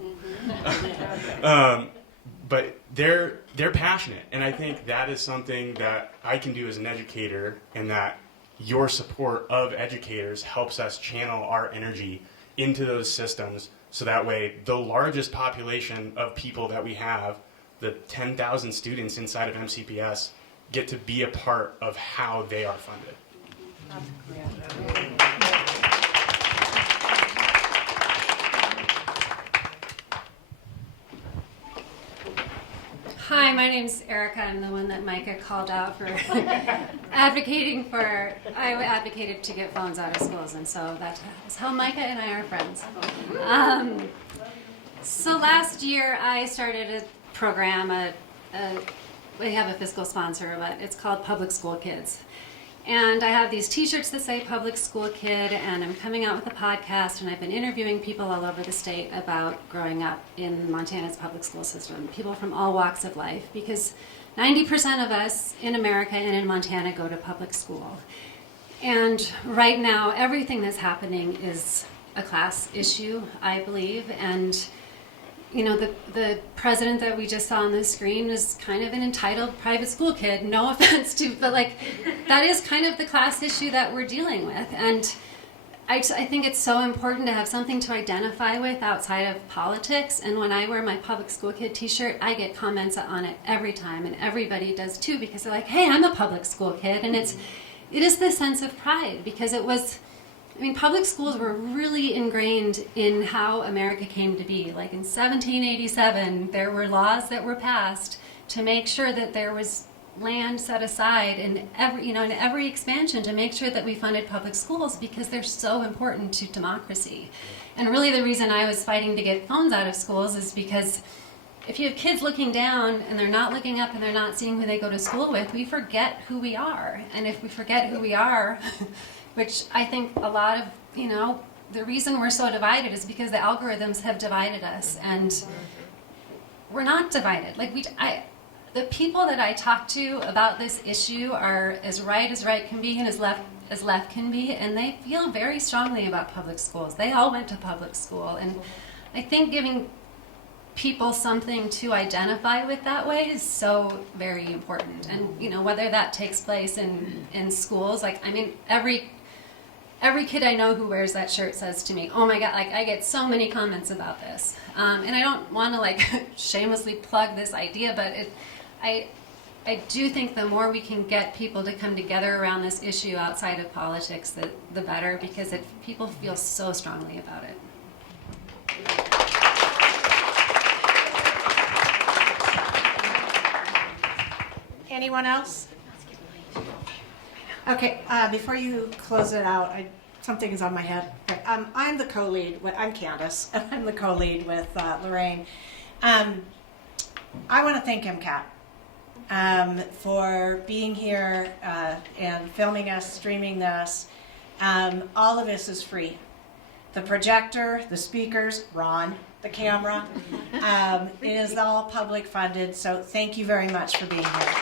But they're passionate, and I think that is something that I can do as an educator, and that your support of educators helps us channel our energy into those systems, so that way the largest population of people that we have, the 10,000 students inside of MCPS, get to be a part of how they are funded. Hi, my name's Erica. I'm the one that Micah called out for advocating for. I advocated to get phones out of schools, and so that's how Micah and I are friends. So last year I started a program. We have a fiscal sponsor, but it's called Public School Kids. And I have these t-shirts that say Public School Kid, and I'm coming out with a podcast, and I've been interviewing people all over the state about growing up in Montana's public school system, people from all walks of life, because 90% of us in America and in Montana go to public school. And right now, everything that's happening is a class issue, I believe, and you know, the president that we just saw on the screen is kind of an entitled private school kid. No offense to, but like, that is kind of the class issue that we're dealing with. And I think it's so important to have something to identify with outside of politics. And when I wear my public school kid t-shirt, I get comments on it every time, and everybody does too, because they're like, hey, I'm a public school kid. And it is this sense of pride, because it was, I mean, public schools were really ingrained in how America came to be. Like in 1787, there were laws that were passed to make sure that there was land set aside in every expansion to make sure that we funded public schools, because they're so important to democracy. And really the reason I was fighting to get phones out of schools is because if you have kids looking down and they're not looking up and they're not seeing who they go to school with, we forget who we are. And if we forget who we are, which I think a lot of, the reason we're so divided is because the algorithms have divided us, and we're not divided. Like the people that I talk to about this issue are as right can be and as left can be, and they feel very strongly about public schools. They all went to public school, and I think giving people something to identify with that way is so very important. And whether that takes place in schools, like, I mean, every kid I know who wears that shirt says to me, oh my God, like I get so many comments about this. And I don't want to like shamelessly plug this idea, but I do think the more we can get people to come together around this issue outside of politics, the better, because people feel so strongly about it. Anyone else? Okay, before you close it out, something is on my head. Okay, I'm the co-lead. I'm Candace, and I'm the co-lead with Lorraine. I want to thank MCAT for being here and filming us, streaming this. All of this is free. The projector, the speakers, Ron, the camera. It is all public funded, so thank you very much for being here.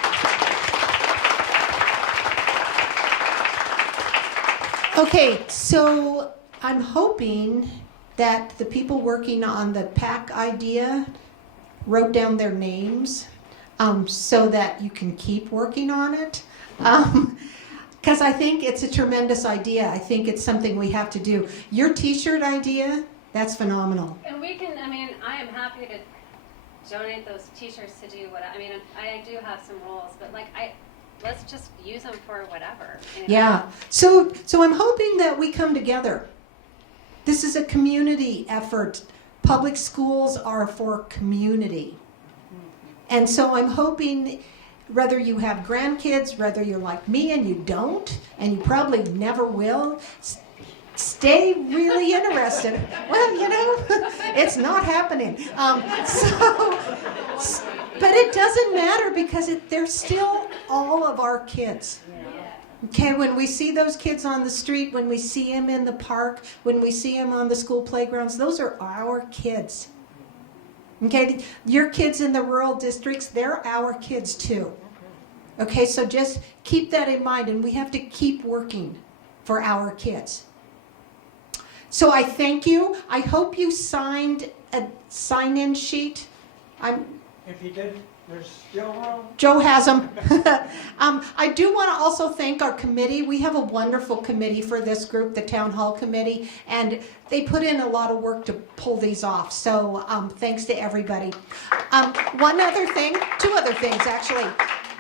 Okay, so I'm hoping that the people working on the PAC idea wrote down their names so that you can keep working on it. Because I think it's a tremendous idea. I think it's something we have to do. Your t-shirt idea, that's phenomenal. And we can, I am happy to donate those t-shirts to do what, I do have some roles, but let's just use them for whatever. Yeah. So I'm hoping that we come together. This is a community effort. Public schools are for community. And so I'm hoping, whether you have grandkids, whether you're like me and you don't, and you probably never will, stay really interested. Well, you know, it's not happening. But it doesn't matter because they're still all of our kids. Okay, when we see those kids on the street, when we see them in the park, when we see them on the school playgrounds, those are our kids. Okay, your kids in the rural districts, they're our kids too. Okay, so just keep that in mind, and we have to keep working for our kids. So I thank you. I hope you signed a sign-in sheet. If you did, there's still room. Joe has them. I do want to also thank our committee. We have a wonderful committee for this group, the Townhall Committee, and they put in a lot of work to pull these off. So thanks to everybody. One other thing, two other things actually.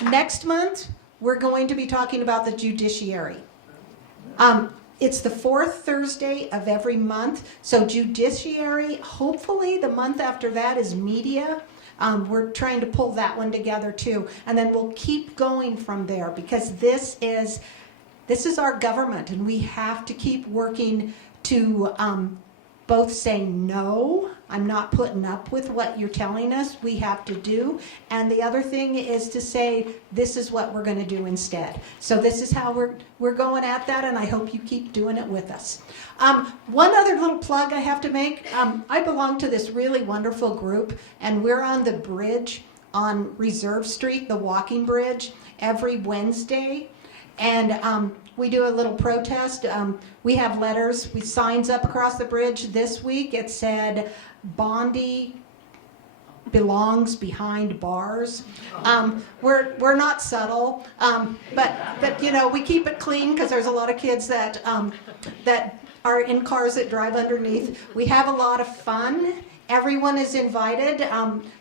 Next month, we're going to be talking about the judiciary. It's the fourth Thursday of every month. So judiciary, hopefully the month after that is media. We're trying to pull that one together too. And then we'll keep going from there because this is our government and we have to keep working to both say no, I'm not putting up with what you're telling us we have to do. And the other thing is to say, this is what we're going to do instead. So this is how we're going at that, and I hope you keep doing it with us. One other little plug I have to make. I belong to this really wonderful group, and we're on the bridge on Reserve Street, the walking bridge, every Wednesday. And we do a little protest. We have letters, we signs up across the bridge. This week it said, Bondi belongs behind bars. We're not subtle, but you know, we keep it clean because there's a lot of kids that are in cars that drive underneath. We have a lot of fun. Everyone is invited.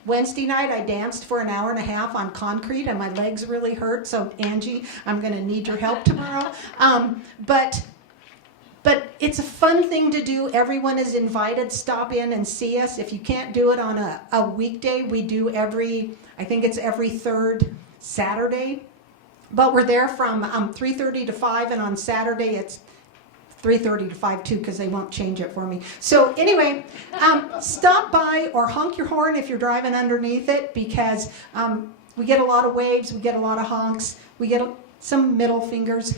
Wednesday night I danced for an hour and a half on concrete and my legs really hurt, so Angie, I'm going to need your help tomorrow. But it's a fun thing to do. Everyone is invited. Stop in and see us. If you can't do it on a weekday, we do I think it's every third Saturday. But we're there from 3:30 to 5, and on Saturday it's 3:30 to 5 too, because they won't change it for me. So anyway, stop by or honk your horn if you're driving underneath it, because we get a lot of waves, we get a lot of honks, we get some middle fingers,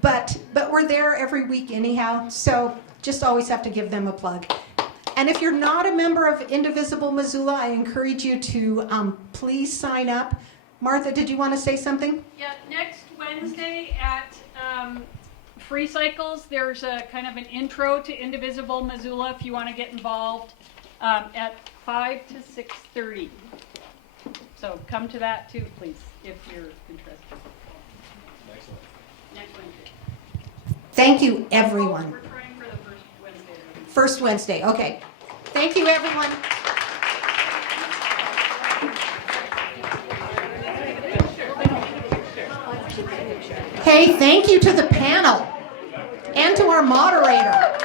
but we're there every week anyhow, so just always have to give them a plug. And if you're not a member of Indivisible Missoula, I encourage you to please sign up. Martha, did you want to say something? Yeah, next Wednesday at Free Cycles, there's a kind of an intro to Indivisible Missoula if you want to get involved at 5 to 6:30. So come to that too, please, if you're interested. Next Wednesday. Thank you, everyone. We're trying for the first Wednesday. First Wednesday, okay. Thank you, everyone. Hey, thank you to the panel and to our moderator.